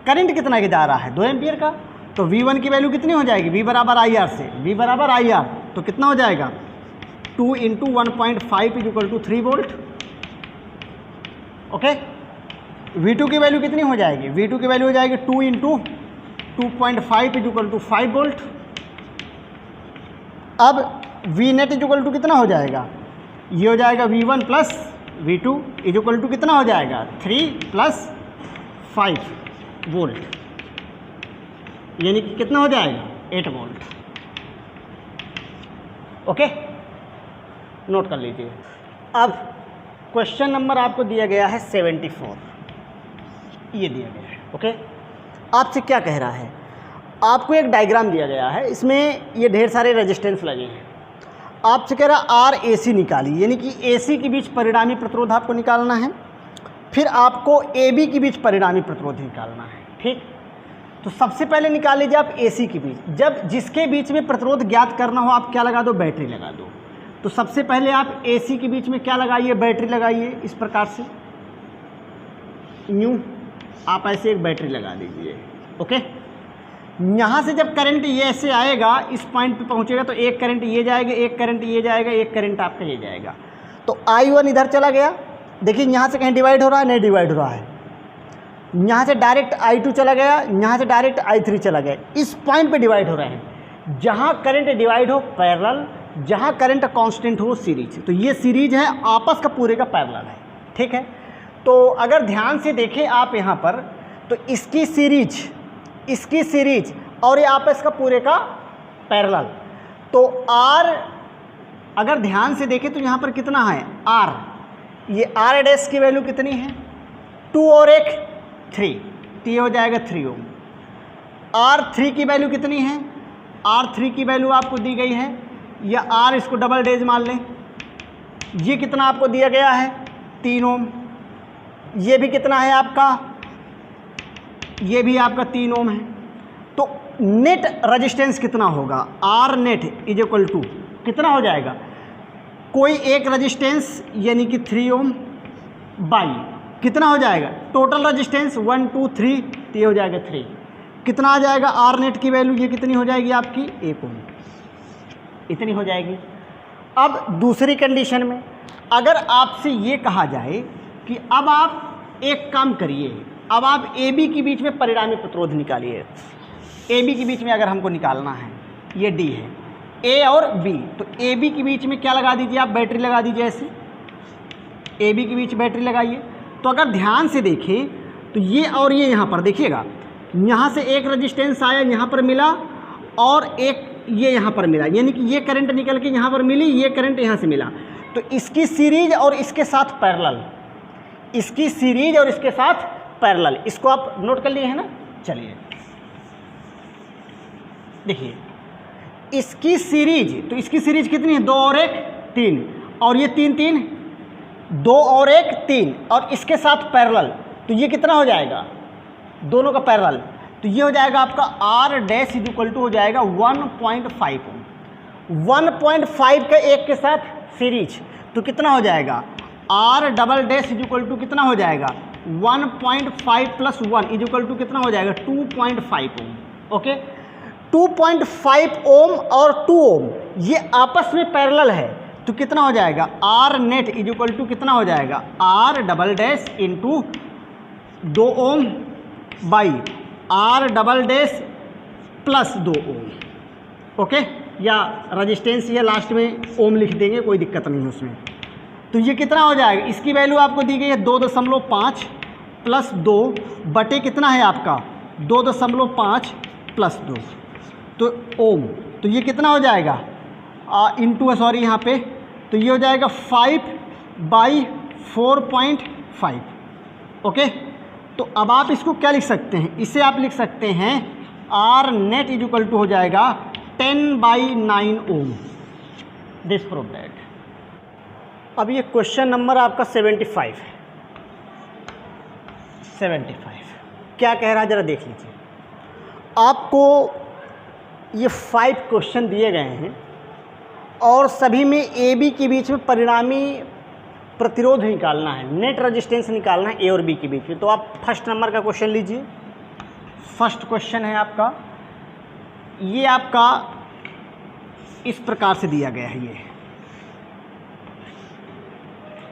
करंट कितना की जा रहा है 2 एम्पियर का, तो V1 की वैल्यू कितनी हो जाएगी, V बराबर IR से, V बराबर IR, तो कितना हो जाएगा 2 × 1.5 = 3 वोल्ट, ओके। V2 की वैल्यू कितनी हो जाएगी, V2 की वैल्यू हो जाएगी 2 × 2.5 = 5 वोल्ट। अब V नेट इक्वल कितना हो जाएगा, ये हो जाएगा V1 + V2 इक्वल कितना हो जाएगा 3 + 5 वोल्ट, यानी कि कितना हो जाएगा 8 वोल्ट, ओके। नोट कर लीजिए। अब क्वेश्चन नंबर आपको दिया गया है 74, ये दिया गया है, ओके। आपसे क्या कह रहा है, आपको एक डायग्राम दिया गया है, इसमें ये ढेर सारे रेजिस्टेंस लगे हैं। आपसे कह रहा है RAC निकालिए, यानी कि AC के बीच परिणामी प्रतिरोध आपको निकालना है, फिर आपको AB के बीच परिणामी प्रतिरोध निकालना है, ठीक। तो सबसे पहले निकाल लीजिए आप AC के बीच, जब जिसके बीच में प्रतिरोध ज्ञात करना हो आप क्या लगा दो, बैटरी लगा दो। तो सबसे पहले आप AC के बीच में क्या लगाइए, बैटरी लगाइए, इस प्रकार से न्यू आप ऐसे एक बैटरी लगा दीजिए, ओके। यहाँ से जब करंट ये ऐसे आएगा, इस पॉइंट पे पहुँचेगा, तो एक करंट ये जाएगा, एक करंट ये जाएगा, एक करंट आपका ये जाएगा, तो I1 इधर चला गया। देखिए यहाँ से कहीं डिवाइड हो रहा है, नहीं डिवाइड हो रहा है। यहाँ से डायरेक्ट I2 चला गया, यहाँ से डायरेक्ट I3 चला गया, इस पॉइंट पे डिवाइड हो रहे हैं। जहाँ करंट डिवाइड हो पैरेलल, जहाँ करंट कांस्टेंट हो सीरीज, तो ये सीरीज है, आपस का पूरे का पैरेलल है, ठीक है। तो अगर ध्यान से देखें आप यहाँ पर, तो इसकी सीरीज और ये आपस का पूरे का पैरेलल, तो R अगर ध्यान से देखें तो यहाँ पर कितना है R, ये R डैश की वैल्यू कितनी है 2 और 1 3, तो ये हो जाएगा 3 ओम। R3 की वैल्यू कितनी है, R3 की वैल्यू आपको दी गई है, या R इसको डबल डेज मान लें, ये कितना आपको दिया गया है 3 ओम, ये भी कितना है आपका, ये भी आपका 3 ओम है। तो नेट रेजिस्टेंस कितना होगा, R नेट इक्वल टू कितना हो जाएगा, कोई एक रेजिस्टेंस यानी कि 3 ओम बाई कितना हो जाएगा टोटल रेजिस्टेंस 1 2 3, तो ये हो जाएगा 3, कितना आ जाएगा R नेट की वैल्यू, ये कितनी हो जाएगी आपकी 1 ओम, इतनी हो जाएगी। अब दूसरी कंडीशन में अगर आपसे ये कहा जाए कि अब आप एक काम करिए, अब आप AB के बीच में परिणामी प्रतिरोध निकालिए। AB के बीच में अगर हमको निकालना है, ये D है, A और B, तो AB के बीच में क्या लगा दीजिए आप, बैटरी लगा दीजिए, ऐसे AB के बीच बैटरी लगाइए। तो अगर ध्यान से देखें तो ये और ये यहाँ पर देखिएगा, यहाँ से एक रेजिस्टेंस आया, यहाँ पर मिला, और एक ये यहाँ पर मिला, यानी कि ये करंट निकल के यहाँ पर मिली, ये करंट यहाँ से मिला, तो इसकी सीरीज और इसके साथ पैरेलल, इसकी सीरीज और इसके साथ पैरेलल, इसको आप नोट कर लिए हैं ना। चलिए देखिए इसकी सीरीज, तो इसकी सीरीज कितनी है 2 और 1 3, और ये 3 3 2 और 1 3, और इसके साथ पैरेलल, तो ये कितना हो जाएगा दोनों का पैरेलल, तो ये हो जाएगा आपका R डैश इक्वल टू हो जाएगा 1.5 ओम। 1.5 का एक के साथ सीरीज, तो कितना हो जाएगा R double dash equal to कितना हो जाएगा 1.5 + 1 इक्वल टू कितना हो जाएगा 2.5 ओम, ओके। 2.5 ओम और 2 ओम ये आपस में पैरेलल है, तो कितना हो जाएगा R नेट इक्वल टू कितना हो जाएगा R double dash into 2 ohm by R double dash plus 2 ohm, okay. या रजिस्टेंस ये लास्ट में ओम लिख देंगे, कोई दिक्कत नहीं है उसमें। तो ये कितना हो जाएगा, इसकी वैल्यू आपको दी गई है 2.5 प्लस 2 बटे कितना है आपका 2.5 प्लस 2 तो ओम, तो ये कितना हो जाएगा इंटू सॉरी यहाँ पे, तो ये हो जाएगा 5/4.5। ओके, तो अब आप इसको क्या लिख सकते हैं, इसे आप लिख सकते हैं R net is equal to हो जाएगा 10/9 ओम। This prove that. अब ये क्वेश्चन नंबर आपका 75 है। 75 क्या कह रहा है जरा देख लीजिए। आपको ये 5 क्वेश्चन दिए गए हैं और सभी में ए बी के बीच में परिणामी प्रतिरोध निकालना है, नेट रेजिस्टेंस निकालना है ए और बी के बीच में। तो आप फर्स्ट नंबर का क्वेश्चन लीजिए। फर्स्ट क्वेश्चन है आपका, ये आपका इस प्रकार से दिया गया है, ये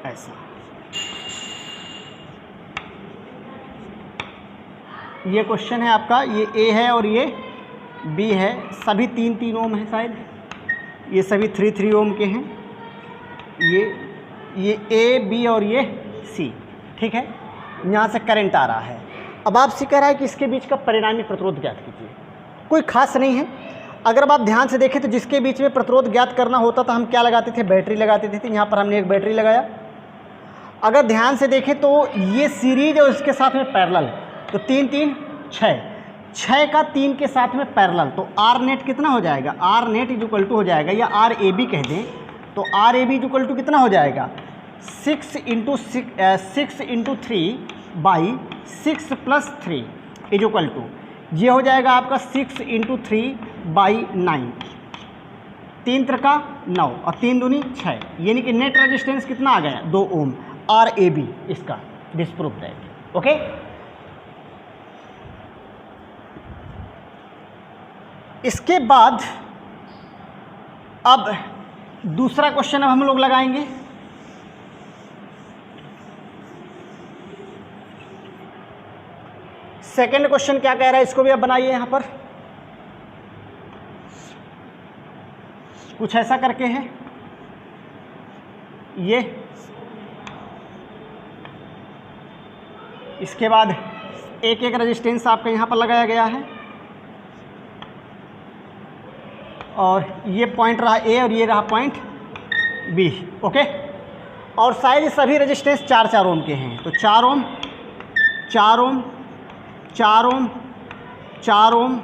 ऐसा, ये क्वेश्चन है आपका, ये ए है और ये बी है, सभी 3-3 ओम है शायद, ये सभी 3-3 ओम के हैं, ये ए बी और ये सी, ठीक है। यहाँ से करंट आ रहा है। अब आपसे कह रहा है कि इसके बीच का परिणामी प्रतिरोध ज्ञात कीजिए। कोई खास नहीं है, अगर अब आप ध्यान से देखें तो जिसके बीच में प्रतिरोध ज्ञात करना होता था हम क्या लगाते थे, बैटरी लगाते थे। यहाँ पर हमने एक बैटरी लगाया। अगर ध्यान से देखें तो ये सीरीज और इसके साथ में पैरेलल, तो 3-3 6 का 3 के साथ में पैरेलल, तो आर नेट कितना हो जाएगा, R net is equal to हो जाएगा, या आर ए बी कह दें तो R A B is equal to कितना हो जाएगा 6 इंटू 3/6 + 3 इज इक्वल टू, ये हो जाएगा आपका 6 इंटू 3/9, 3 त्रिका 9 और 3 दूनी 6, यानी कि नेट रेजिस्टेंस कितना आ गया 2 ओम, आर ए बी इसका। This proof that. ओके, इसके बाद अब दूसरा क्वेश्चन अब हम लोग लगाएंगे। सेकंड क्वेश्चन क्या कह रहा है, इसको भी आप बनाइए। यहां पर कुछ ऐसा करके है, ये इसके बाद एक एक रेजिस्टेंस आपका यहां पर लगाया गया है और ये पॉइंट रहा ए और ये रहा पॉइंट बी। ओके, और शायद सभी रेजिस्टेंस 4-4 ओम के हैं, तो 4 ओम 4 ओम 4 ओम 4 ओम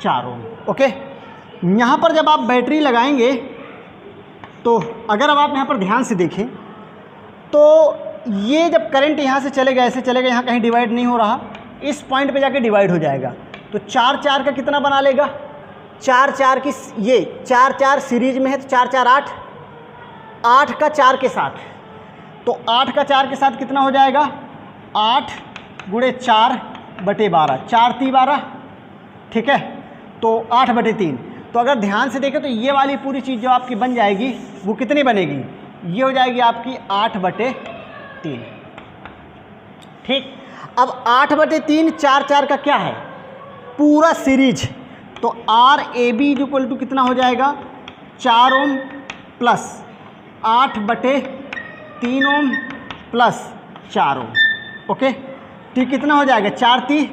4 ओम। ओके, यहाँ पर जब आप बैटरी लगाएंगे तो अगर अब आप यहाँ पर ध्यान से देखें तो ये जब करंट यहाँ से चलेगा, ऐसे चलेगा, यहाँ कहीं डिवाइड नहीं हो रहा, इस पॉइंट पे जाके डिवाइड हो जाएगा, तो 4-4 का कितना बना लेगा, 4-4 की, ये 4-4 सीरीज में है तो 4-4 8, 8 का 4 के साथ, तो 8 का 4 के साथ कितना हो जाएगा 8 × 4/12, 4×3 12, ठीक है, तो 8/3। तो अगर ध्यान से देखें तो ये वाली पूरी चीज़ जो आपकी बन जाएगी वो कितनी बनेगी, ये हो जाएगी आपकी 8/3। ठीक, अब 8/3 4-4 का क्या है पूरा सीरीज, तो R A B is equal to कितना हो जाएगा 4 ohm plus 8/3 ohm plus 4 ohm. Okay, तो कितना हो जाएगा 4×3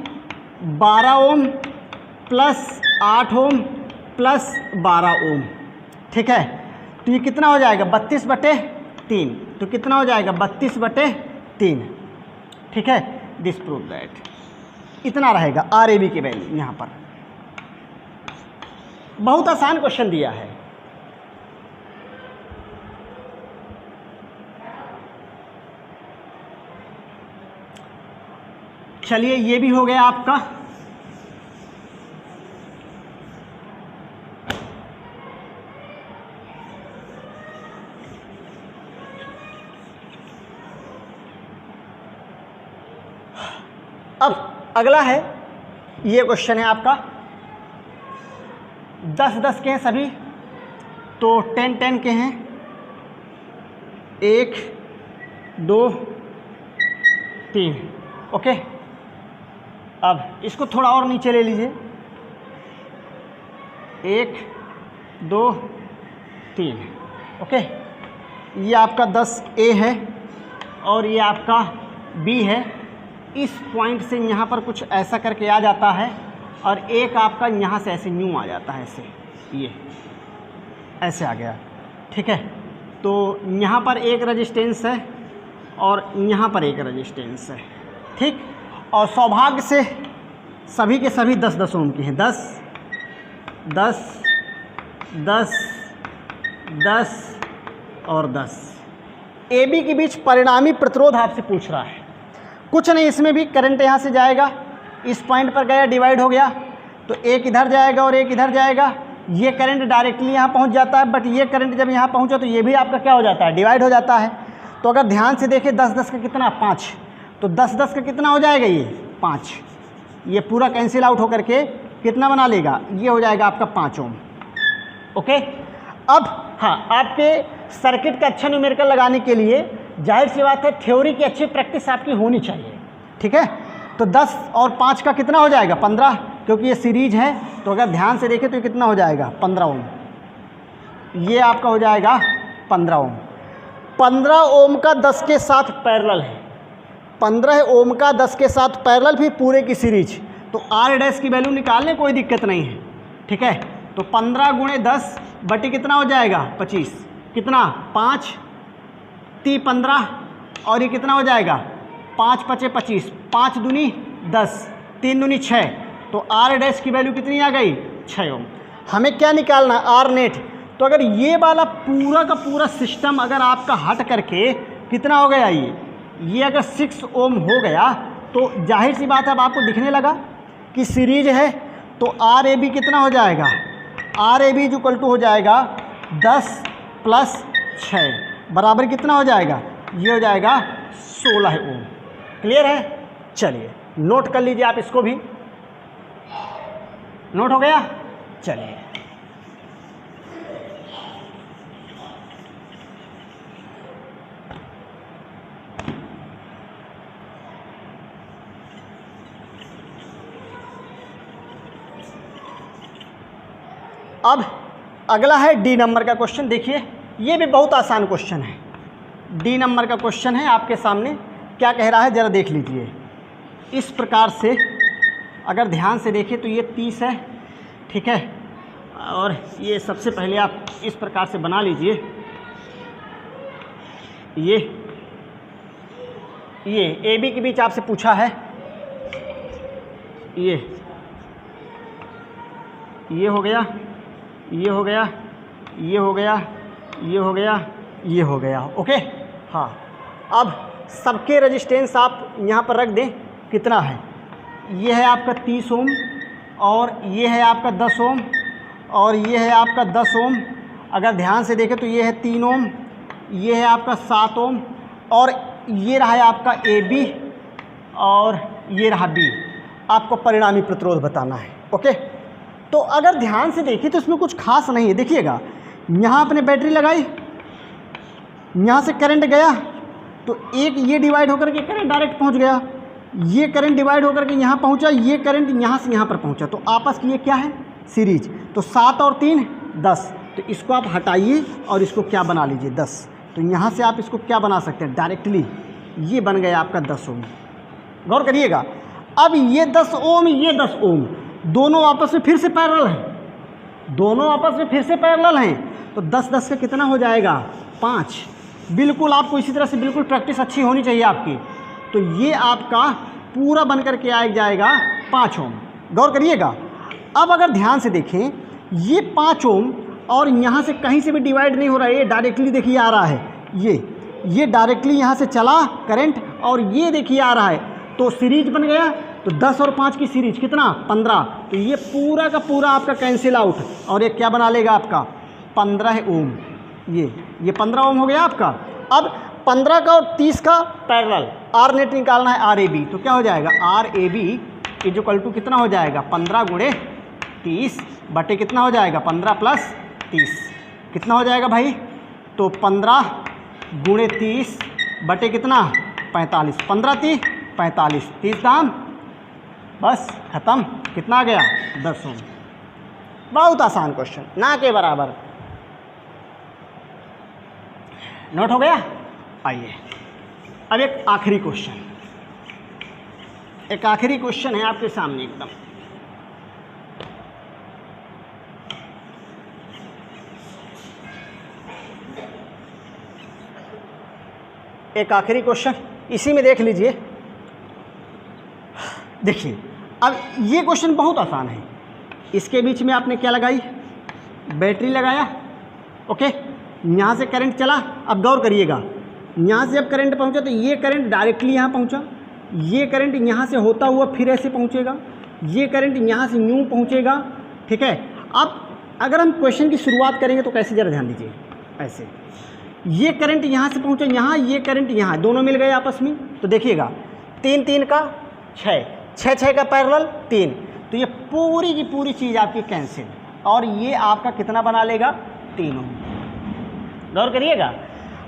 12 ओम प्लस 8 ओम प्लस 12 ओम, ठीक है, तो ये कितना हो जाएगा 32/3, तो कितना हो जाएगा 32/3, ठीक है। This prove that. इतना रहेगा आर ए बी की वैल्यू। यहाँ पर बहुत आसान क्वेश्चन दिया है। चलिए, ये भी हो गया आपका। अब अगला है, ये क्वेश्चन है आपका 10-10 के हैं सभी, तो 10-10 के हैं, 1 2 3। ओके, अब इसको थोड़ा और नीचे ले लीजिए, 1 2 3। ओके, ये आपका 10 ए है और ये आपका बी है, इस पॉइंट से यहाँ पर कुछ ऐसा करके आ जाता है और एक आपका यहाँ से ऐसे न्यू आ जाता है, ऐसे ये ऐसे आ गया, ठीक है। तो यहाँ पर एक रेजिस्टेंस है और यहाँ पर एक रेजिस्टेंस है, ठीक। और सौभाग्य से सभी के सभी 10-10 ओम की हैं, 10 10 10 10 और 10। ए बी के बीच परिणामी प्रतिरोध आपसे पूछ रहा है, कुछ नहीं, इसमें भी करंट यहाँ से जाएगा, इस पॉइंट पर गया, डिवाइड हो गया, तो एक इधर जाएगा और एक इधर जाएगा, ये करंट डायरेक्टली यहाँ पहुँच जाता है, बट ये करंट जब यहाँ पहुँचा तो ये भी आपका क्या हो जाता है, डिवाइड हो जाता है। तो अगर ध्यान से देखें 10-10 का कितना, 5, तो 10-10 का कितना हो जाएगा, ये 5, ये पूरा कैंसिल आउट होकर के कितना बना लेगा, ये हो जाएगा आपका 5 ओम। ओके, अब हाँ, आपके सर्किट का अच्छा न्यूमेरिकल लगाने के लिए जाहिर सी बात है थ्योरी की अच्छी प्रैक्टिस आपकी होनी चाहिए, ठीक है। तो 10 और 5 का कितना हो जाएगा, 15, क्योंकि ये सीरीज है, तो अगर ध्यान से देखें तो ये कितना हो जाएगा, 15 ओम, ये आपका हो जाएगा 15 ओम। 15 ओम का 10 के साथ पैरेलल है, 15 ओम का 10 के साथ पैरेलल भी पूरे की सीरीज, तो आर डैश की वैल्यू निकालने कोई दिक्कत नहीं है, ठीक है। तो 15 गुणे 10 बटे कितना हो जाएगा, 25, कितना, 5 3 15 और ये कितना हो जाएगा, 5 5 25, 5 दूनी 10, 3 दूनी 6, तो आर डैश की वैल्यू कितनी आ गई, 6 ओम। हमें क्या निकालना, आर नेट। तो अगर ये वाला पूरा का पूरा सिस्टम अगर आपका हट करके कितना हो गया, ये अगर 6 ओम हो गया, तो जाहिर सी बात है अब आपको दिखने लगा कि सीरीज है, तो आर ए बी कितना हो जाएगा, R A B equal to हो जाएगा 10 + 6 बराबर कितना हो जाएगा, ये हो जाएगा 16 ओम। क्लियर है, चलिए नोट कर लीजिए आप, इसको भी नोट हो गया। चलिए अब अगला है डी नंबर का क्वेश्चन। देखिए ये भी बहुत आसान क्वेश्चन है, डी नंबर का क्वेश्चन है आपके सामने। क्या कह रहा है ज़रा देख लीजिए। इस प्रकार से अगर ध्यान से देखें तो ये 30 है, ठीक है, और ये सबसे पहले आप इस प्रकार से बना लीजिए, ये ए बी के बीच आपसे पूछा है, ये हो गया, ये हो गया, ये हो गया, ये हो गया, ये हो गया। ओके, हाँ, अब सबके रेजिस्टेंस आप यहाँ पर रख दें, कितना है, ये है आपका 30 ओम और ये है आपका 10 ओम और ये है आपका 10 ओम। अगर ध्यान से देखें तो ये है 3 ओम, ये है आपका 7 ओम और ये रहा है आपका ए बी और ये रहा बी। आपको परिणामी प्रतिरोध बताना है। ओके, तो अगर ध्यान से देखिए तो इसमें कुछ खास नहीं है। देखिएगा, यहाँ आपने बैटरी लगाई, यहाँ से करंट गया तो एक ये डिवाइड होकर के करंट डायरेक्ट पहुँच गया, ये करंट डिवाइड होकर के यहाँ पहुँचा, ये करंट यहाँ से यहाँ पर पहुँचा, तो आपस की ये क्या है, सीरीज। तो 7 और 3 10, तो इसको आप हटाइए और इसको क्या बना लीजिए 10। तो यहाँ से आप इसको क्या बना सकते हैं डायरेक्टली, ये बन गया आपका 10 ओम। गौर करिएगा, अब ये 10 ओम, ये 10 ओम दोनों आपस में फिर से पैरेलल हैं, दोनों आपस में फिर से पैरेलल हैं। तो 10-10 का कितना हो जाएगा 5। बिल्कुल आपको इसी तरह से बिल्कुल प्रैक्टिस अच्छी होनी चाहिए आपकी। तो ये आपका पूरा बन करके आ जाएगा 5 ओम। गौर करिएगा, अब अगर ध्यान से देखें ये 5 ओम और यहाँ से कहीं से भी डिवाइड नहीं हो रहा है, ये डायरेक्टली देखिए आ रहा है, ये डायरेक्टली यहाँ से चला करंट और ये देखिए आ रहा है, तो सीरीज बन गया। तो 10 और 5 की सीरीज कितना 15, तो ये पूरा का पूरा आपका कैंसिल आउट और ये क्या बना लेगा आपका 15 ओम। ये 15 ओम हो गया आपका। अब 15 का और 30 का पैरेलल, आर नेट निकालना है, आर ए बी। तो क्या हो जाएगा, R A B is equal to कितना हो जाएगा 15 गुणे 30 बटे कितना हो जाएगा 15 + 30, कितना हो जाएगा भाई, तो 15 गुणे 30 बटे कितना 45, 15 30 45, 30 दाम, बस ख़त्म। कितना आ गया 10 ओम। बहुत आसान क्वेश्चन, ना के बराबर। नोट हो गया। आइए अब एक आखिरी क्वेश्चन, एक आखिरी क्वेश्चन है आपके सामने एकदम। एक आखिरी क्वेश्चन इसी में देख लीजिए। देखिए अब ये क्वेश्चन बहुत आसान है। इसके बीच में आपने क्या लगाई, बैटरी लगाया, ओके, यहाँ से करंट चला। अब गौर करिएगा, यहाँ से जब करंट पहुँचा तो ये करंट डायरेक्टली यहाँ पहुँचा, ये करंट यहाँ से होता हुआ फिर ऐसे पहुँचेगा, ये करंट यहाँ से यूँ पहुँचेगा, ठीक है। अब अगर हम क्वेश्चन की शुरुआत करेंगे तो कैसे, ज़रा ध्यान दीजिए, ऐसे ये करंट यहाँ से पहुँचा यहाँ, ये करंट यहाँ, दोनों मिल गए आपस में। तो देखिएगा 3 3 का 6, 6 6 का पैरेलल 3, तो ये पूरी की पूरी चीज़ आपकी कैंसिल, और ये आपका कितना बना लेगा, 3 ओम। गौर करिएगा,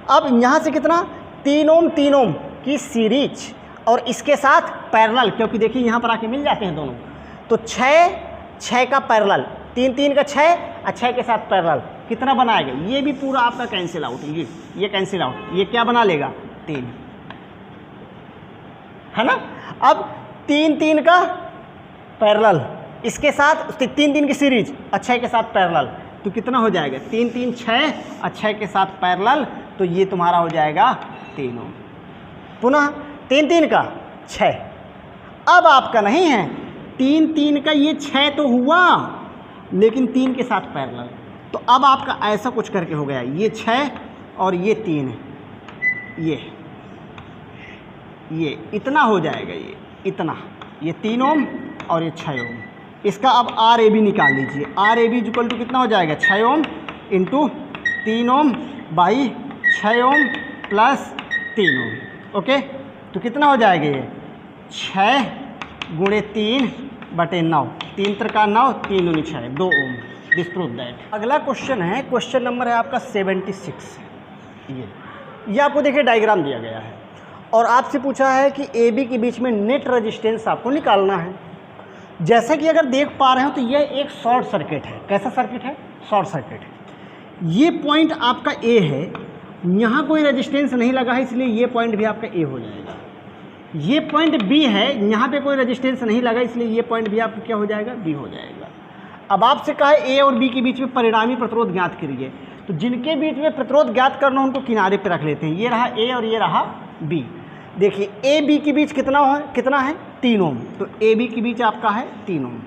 अब यहाँ से कितना, 3 ओम की सीरीज और इसके साथ पैरेलल, क्योंकि देखिए यहाँ पर आके मिल जाते हैं दोनों। तो 6 6 का पैरेलल, 3 3 का 6 और 6 के साथ पैरेलल कितना बनाएगा, ये भी पूरा आपका कैंसिल आउट, ये कैंसिल आउट, ये क्या बना लेगा, 3, है ना। अब 3 3 का पैरेलल, इसके साथ 3 3 की सीरीज और 6 के साथ पैरेलल, तो कितना हो जाएगा, 3 3 6 और 6 के साथ पैरेलल, तो ये तुम्हारा हो जाएगा 3 ओम। पुनः 3 3 का 6, अब आपका नहीं है 3 3 का, ये 6 तो हुआ लेकिन 3 के साथ पैरेलल, तो अब आपका ऐसा कुछ करके हो गया, ये 6 और ये 3 ये इतना हो जाएगा, ये इतना, ये 3 ओम और ये 6 ओम। इसका अब आर ए बी निकाल लीजिए, R A B equal to कितना हो जाएगा, 6 ohm into 3 ohm by 6 ohm plus 3 ohm, okay. तो कितना हो जाएगा, ये 6 गुणे 3 बटे 9, 3 त्रिका 9, 3 दूनी 6, 2 ओम। This prove that. अगला क्वेश्चन है, क्वेश्चन नंबर है आपका 76। ये आपको देखिए डायग्राम दिया गया है और आपसे पूछा है कि ए बी के बीच में नेट रेजिस्टेंस आपको निकालना है। जैसे कि अगर देख पा रहे हो तो यह एक शॉर्ट सर्किट है। कैसा सर्किट है, शॉर्ट सर्किट है। ये पॉइंट आपका ए है, यहाँ कोई रेजिस्टेंस नहीं लगा है, इसलिए ये पॉइंट भी आपका ए हो जाएगा। ये पॉइंट बी है, यहाँ पे कोई रेजिस्टेंस नहीं लगा, इसलिए ये पॉइंट भी आपका क्या हो जाएगा, बी हो जाएगा। अब आपसे कहा है ए और बी के बीच में परिणामी प्रतिरोध ज्ञात करिए, तो जिनके बीच में प्रतिरोध ज्ञात करना उनको किनारे पे रख लेते हैं। ये रहा ए और ये रहा बी। देखिए ए बी के बीच कितना है 3 ओम, तो ए बी के बीच आपका है 3 ओम।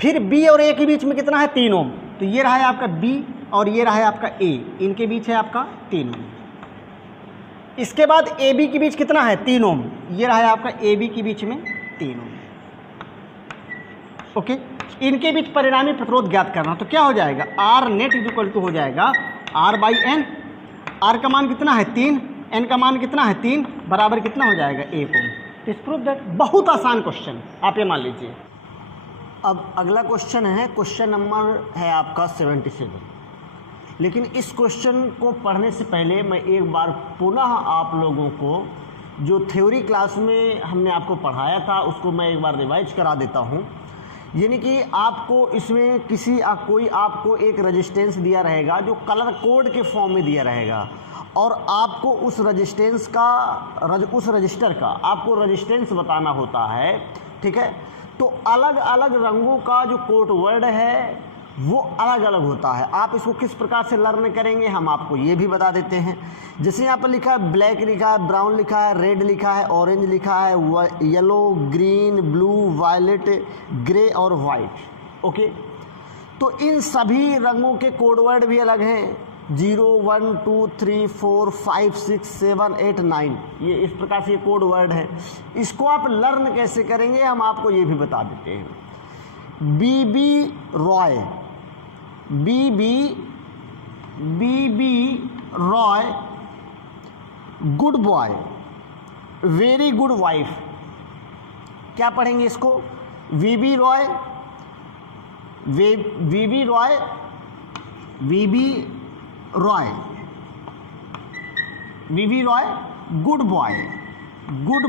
फिर बी और ए के बीच में कितना है 3 ओम, तो ये रहा है आपका बी और ये रहा है आपका ए, इनके बीच है आपका 3 ओम। इसके बाद ए बी के बीच कितना है 3 ओम, ये रहा है आपका ए बी के बीच में 3 ओम, ओके। इनके बीच परिणामी प्रतिरोध ज्ञात करना, तो क्या हो जाएगा, आर नेट इक्वल टू हो जाएगा आर बाई एन। आर का मान कितना है 3, एन का मान कितना है 3, बराबर कितना हो जाएगा 1 ओम। This prove that. बहुत आसान क्वेश्चन, आप ये मान लीजिए। अब अगला क्वेश्चन है, क्वेश्चन नंबर है आपका 77। लेकिन इस क्वेश्चन को पढ़ने से पहले मैं एक बार पुनः आप लोगों को जो थ्योरी क्लास में हमने आपको पढ़ाया था उसको मैं एक बार रिवाइज करा देता हूँ। यानी कि आपको इसमें कोई आपको एक रेजिस्टेंस दिया रहेगा जो कलर कोड के फॉर्म में दिया रहेगा, और आपको उस रेजिस्टेंस का उस रजिस्टर का आपको रेजिस्टेंस बताना होता है, ठीक है। तो अलग अलग रंगों का जो कोड वर्ड है वो अलग अलग होता है। आप इसको किस प्रकार से लर्न करेंगे हम आपको ये भी बता देते हैं। जैसे यहाँ पर लिखा है ब्लैक लिखा है, ब्राउन लिखा है, रेड लिखा है, ऑरेंज लिखा है, yellow, green, blue, violet, grey और वाइट, ओके। तो इन सभी रंगों के कोड वर्ड भी अलग हैं। 0 1 2 3 4 5 6 7 8 9, ये इस प्रकार से कोड वर्ड है। इसको आप लर्न कैसे करेंगे हम आपको ये भी बता देते हैं। B B Roy, B B Roy, good boy, very good wife. क्या पढ़ेंगे इसको, V B Roy, V B Roy, V B Roy, V B Roy, good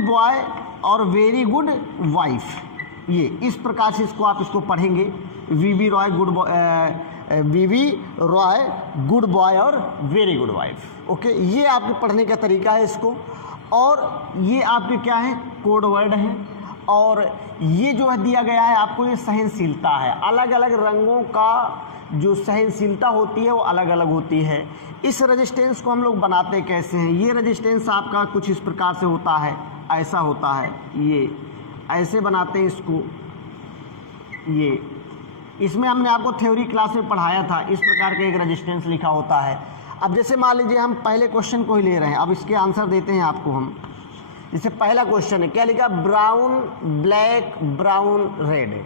boy और वेरी गुड वाइफ। ये इस प्रकार से इसको पढ़ेंगे, V B Roy, V B Roy, good boy और वेरी गुड वाइफ, ओके। ये आपके पढ़ने का तरीका है इसको। और ये आपके क्या है, कोड वर्ड है। और ये जो है दिया गया है आपको, ये सहनशीलता है। अलग अलग रंगों का जो सहनशीलता होती है वो अलग अलग होती है। इस रेजिस्टेंस को हम लोग बनाते कैसे हैं, ये रेजिस्टेंस आपका कुछ इस प्रकार से होता है, ऐसा होता है, ये ऐसे बनाते हैं इसको। ये इसमें हमने आपको थ्योरी क्लास में पढ़ाया था, इस प्रकार का एक रेजिस्टेंस लिखा होता है। अब जैसे मान लीजिए हम पहले क्वेश्चन को ही ले रहे हैं, अब इसके आंसर देते हैं आपको हम। जैसे पहला क्वेश्चन है, क्या लिखा, brown black brown red,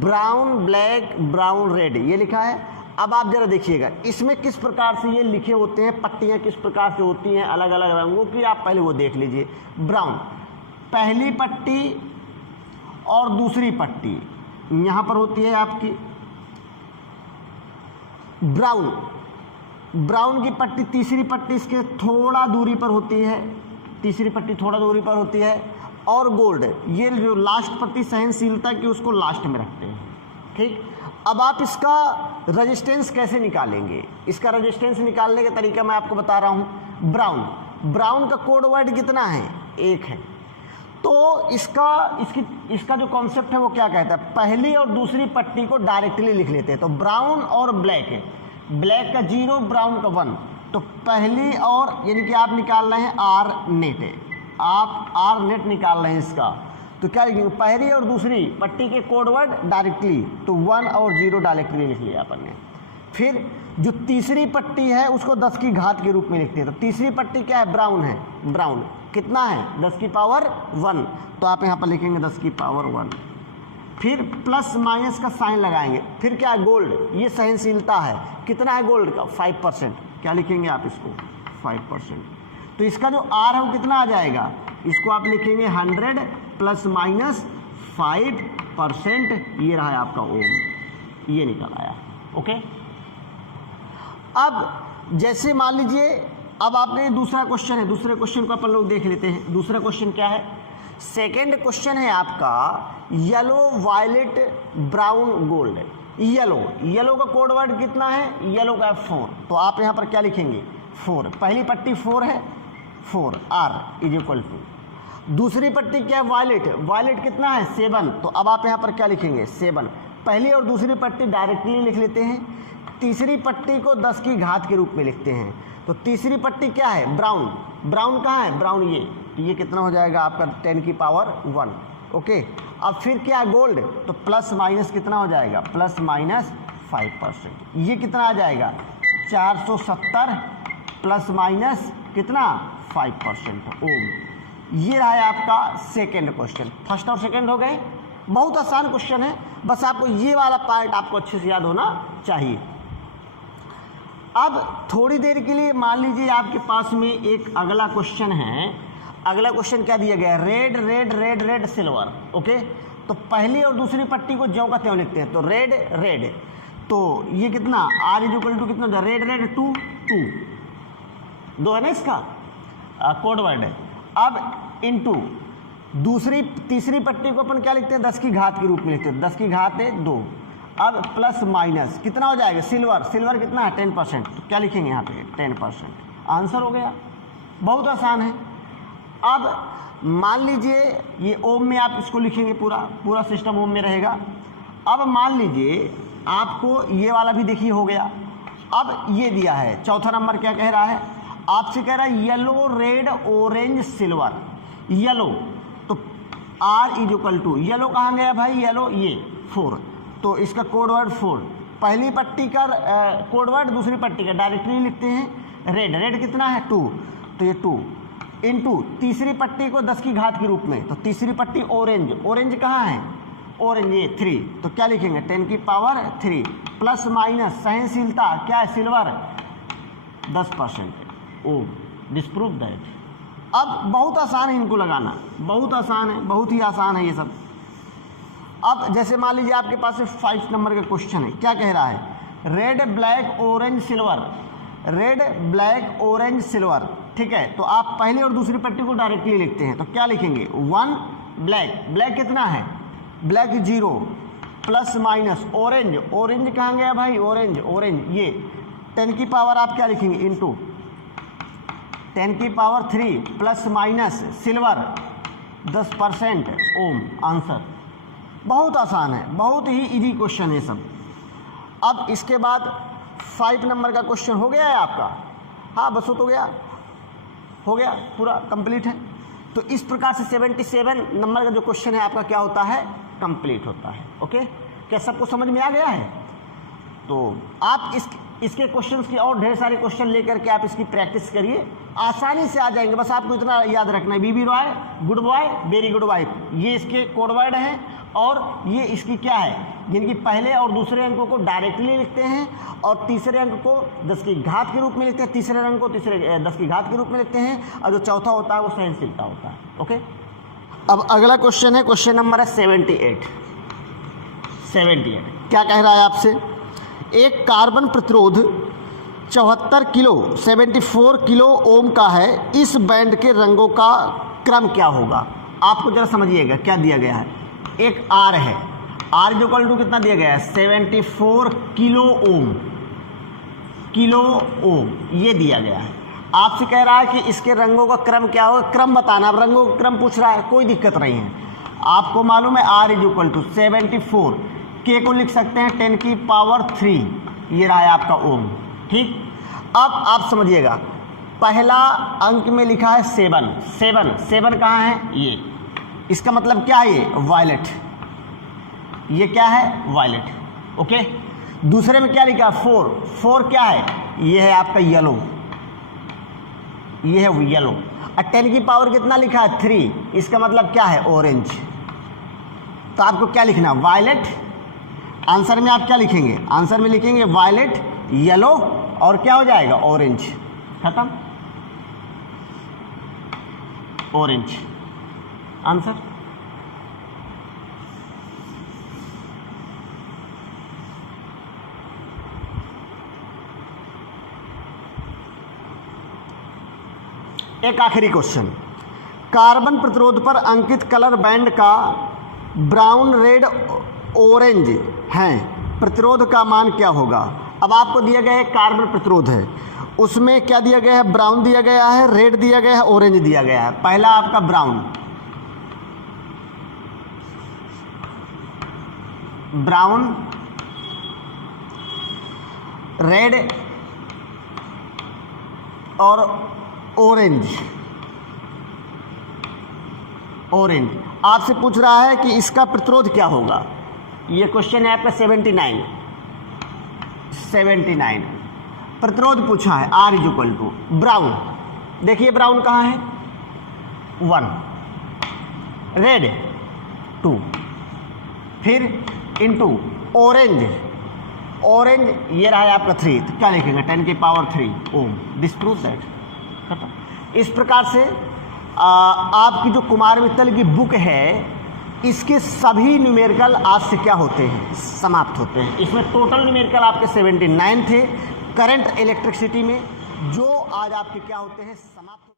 brown black brown red, ये लिखा है। अब आप जरा देखिएगा इसमें किस प्रकार से ये लिखे होते हैं, पट्टियाँ किस प्रकार से होती हैं अलग अलग रंगों की, आप पहले वो देख लीजिए। ब्राउन, पहली पट्टी और दूसरी पट्टी यहाँ पर होती है आपकी। ब्राउन, ब्राउन की पट्टी, तीसरी पट्टी इसके थोड़ा दूरी पर होती है, तीसरी पट्टी थोड़ा दूरी पर होती है। और गोल्ड, ये जो लास्ट पट्टी सहनशीलता की, उसको लास्ट में रखते हैं। ठीक, अब आप इसका रेजिस्टेंस कैसे निकालेंगे, इसका रेजिस्टेंस निकालने का तरीका मैं आपको बता रहा हूँ। ब्राउन, ब्राउन का कोड वर्ड कितना है, 1 है। तो इसका जो कॉन्सेप्ट है वो क्या कहता है, पहली और दूसरी पट्टी को डायरेक्टली लिख लेते हैं। तो ब्राउन और ब्लैक है, ब्लैक का 0 ब्राउन का 1, तो पहली और यानी कि आप निकाल रहे हैं आर नेट है, आप आर नेट निकाल रहे हैं इसका। तो क्या लिखेंगे, पहली और दूसरी पट्टी के कोड वर्ड डायरेक्टली, तो 1 और 0 डायरेक्टली लिख लिया अपन ने। फिर जो तीसरी पट्टी है उसको 10 की घात के रूप में लिखते हैं। तो तीसरी पट्टी क्या है, ब्राउन है, ब्राउन कितना है, 10 की पावर 1, तो आप यहाँ पर लिखेंगे 10 की पावर 1। फिर प्लस माइनस का साइन लगाएंगे। फिर क्या है, गोल्ड, ये सहनशीलता है, कितना है गोल्ड का, 5%, क्या लिखेंगे आप इसको, 5%। तो इसका जो आर है वो कितना आ जाएगा, इसको आप लिखेंगे 100 प्लस माइनस 5%, ये रहा है आपका ओम, ये निकल आया। ओके, अब जैसे मान लीजिए, अब आपका ये दूसरा क्वेश्चन है, दूसरे क्वेश्चन को अपन लोग देख लेते हैं। दूसरा क्वेश्चन क्या है, सेकेंड क्वेश्चन है आपका, yellow violet brown gold. Yellow, yellow का कोड वर्ड कितना है, येलो का 4, तो आप यहाँ पर क्या लिखेंगे, 4, पहली पट्टी 4 है, 4 आर इज इक्वल टू। दूसरी पट्टी क्या है, वायलेट, वायलेट कितना है, 7, तो अब आप यहाँ पर क्या लिखेंगे, 7, पहली और दूसरी पट्टी डायरेक्टली लिख लेते हैं। तीसरी पट्टी को 10 की घात के रूप में लिखते हैं। तो तीसरी पट्टी क्या है, ब्राउन, ब्राउन कहाँ है, ब्राउन ये, तो ये कितना हो जाएगा आपका 10 की पावर 1। ओके, अब फिर क्या है, गोल्ड, तो प्लस माइनस कितना हो जाएगा, प्लस माइनस 5%, ये कितना आ जाएगा, 470 प्लस माइनस कितना, 5% ओम। ये रहा है आपका सेकेंड क्वेश्चन। फर्स्ट और सेकेंड हो गए, बहुत आसान क्वेश्चन है, बस आपको ये वाला पार्ट आपको अच्छे से याद होना चाहिए। अब थोड़ी देर के लिए मान लीजिए आपके पास में एक अगला क्वेश्चन है। अगला क्वेश्चन क्या दिया गया है, red red red red silver. Okay, तो पहली और दूसरी पट्टी को ज्यों का त्यों लिखते हैं। तो रेड रेड, तो ये कितना, आर इज इक्वल टू कितना, रेड रेड 2 2, 2 है ना इसका कोड वर्ड है। अब इनटू दूसरी तीसरी पट्टी को अपन क्या लिखते हैं, 10 की घात के रूप में लिखते हैं, 10 की घात है 2। अब प्लस माइनस कितना हो जाएगा, सिल्वर, सिल्वर कितना है 10%, तो क्या लिखेंगे यहाँ पे 10%, आंसर हो गया, बहुत आसान है। अब मान लीजिए ये ओम में आप इसको लिखेंगे, पूरा सिस्टम ओम में रहेगा। अब मान लीजिए आपको ये वाला भी देखिए हो गया। अब ये दिया है चौथा नंबर, क्या कह रहा है, आपसे कह रहा है yellow red orange silver. Yellow, तो R is equal to, yellow कहाँ गया भाई, येलो ये 4, तो इसका कोड वर्ड 4, पहली पट्टी का कोड वर्ड दूसरी पट्टी का डायरेक्टली लिखते हैं। रेड, रेड कितना है 2, तो ये 2 इनटू तीसरी पट्टी को 10 की घात के रूप में, तो तीसरी पट्टी ऑरेंज, ऑरेंज कहाँ है, ऑरेंज ये 3, तो क्या लिखेंगे 10 की पावर 3 प्लस माइनस सहनशीलता क्या है, सिल्वर 10%। O disprove that. अब बहुत आसान है इनको लगाना, बहुत आसान है, बहुत ही आसान है ये सब। अब जैसे मान लीजिए आपके पास 5 नंबर का क्वेश्चन है, क्या कह रहा है, red black orange silver, red black orange silver. ठीक है, तो आप पहली और दूसरी पट्टी को डायरेक्टली लिखते हैं, तो क्या लिखेंगे 1 ब्लैक, ब्लैक कितना है, black 0 plus minus orange, orange कहाँ गया भाई, ऑरेंज, ऑरेंज ये 10 की पावर आप क्या लिखेंगे इनटू 10³ प्लस माइनस सिल्वर 10% ओम। आंसर बहुत आसान है, बहुत ही इजी क्वेश्चन है सब। अब इसके बाद 5 नंबर का क्वेश्चन हो गया है आपका। हाँ बस हो गया पूरा कंप्लीट है। तो इस प्रकार से 77 नंबर का जो क्वेश्चन है आपका क्या होता है, कंप्लीट होता है। ओके, क्या सबको समझ में आ गया है? तो आप इसके क्वेश्चंस की और ढेर सारे क्वेश्चन लेकर के आप इसकी प्रैक्टिस करिए, आसानी से आ जाएंगे। बस आपको इतना याद रखना है, B B Roy good boy very good wife, ये इसके कोड वर्ड हैं। और ये इसकी क्या है, जिनकी पहले और दूसरे अंकों को डायरेक्टली लिखते हैं और तीसरे अंक को 10 की घात के रूप में लिखते हैं, तीसरे अंक को 10 की घात के रूप में लिखते हैं, और जो चौथा होता है वो सहनशीलता होता है। ओके, अब अगला क्वेश्चन है, क्वेश्चन नंबर है 78। क्या कह रहा है आपसे, एक कार्बन प्रतिरोध 74 किलो 74 किलो ओम का है, इस बैंड के रंगों का क्रम क्या होगा? आपको जरा समझिएगा क्या दिया गया है। एक आर है, आर इक्वल टू कितना दिया गया है, 74 किलो ओम ये दिया गया है। आपसे कह रहा है कि इसके रंगों का क्रम क्या होगा, क्रम बताना। अब रंगों का क्रम पूछ रहा है, कोई दिक्कत नहीं है। आपको मालूम है आर इक्वल टू 74, के को लिख सकते हैं 10³ ये रहा है आपका ओम। ठीक, अब आप समझिएगा, पहला अंक में लिखा है 7 कहाँ है, ये इसका मतलब क्या है, ये वायलेट, ये क्या है वायलेट। ओके, दूसरे में क्या लिखा है 4 क्या है, ये है आपका येलो, ये है येलो। और 10 की पावर कितना लिखा है 3, इसका मतलब क्या है ऑरेंज। तो आपको क्या लिखना, वायलेट। आंसर में आप क्या लिखेंगे, आंसर में लिखेंगे वायलेट, येलो और क्या हो जाएगा ऑरेंज। खत्म, ऑरेंज आंसर। एक आखिरी क्वेश्चन, कार्बन प्रतिरोध पर अंकित कलर बैंड का ब्राउन रेड ऑरेंज है, प्रतिरोध का मान क्या होगा? अब आपको दिया गया है कार्बन प्रतिरोध है, उसमें क्या दिया गया है, ब्राउन दिया गया है, रेड दिया गया है, ऑरेंज दिया गया है। पहला आपका ब्राउन, रेड और ऑरेंज। आपसे पूछ रहा है कि इसका प्रतिरोध क्या होगा। ये क्वेश्चन है आपका 79 प्रतिरोध पूछा है। आर इक्वल टू ब्राउन, देखिए ब्राउन कहाँ है 1, रेड 2, फिर इनटू ऑरेंज ये रहा है आपका 3, तो क्या लिखेंगे 10³ ओम। This prove that. इस प्रकार से आपकी जो कुमार मित्तल की बुक है, इसके सभी न्यूमेरिकल आज से क्या होते हैं, समाप्त होते हैं। इसमें टोटल न्यूमेरिकल आपके 79 थे। करंट इलेक्ट्रिसिटी में जो आज आपके क्या होते हैं, समाप्त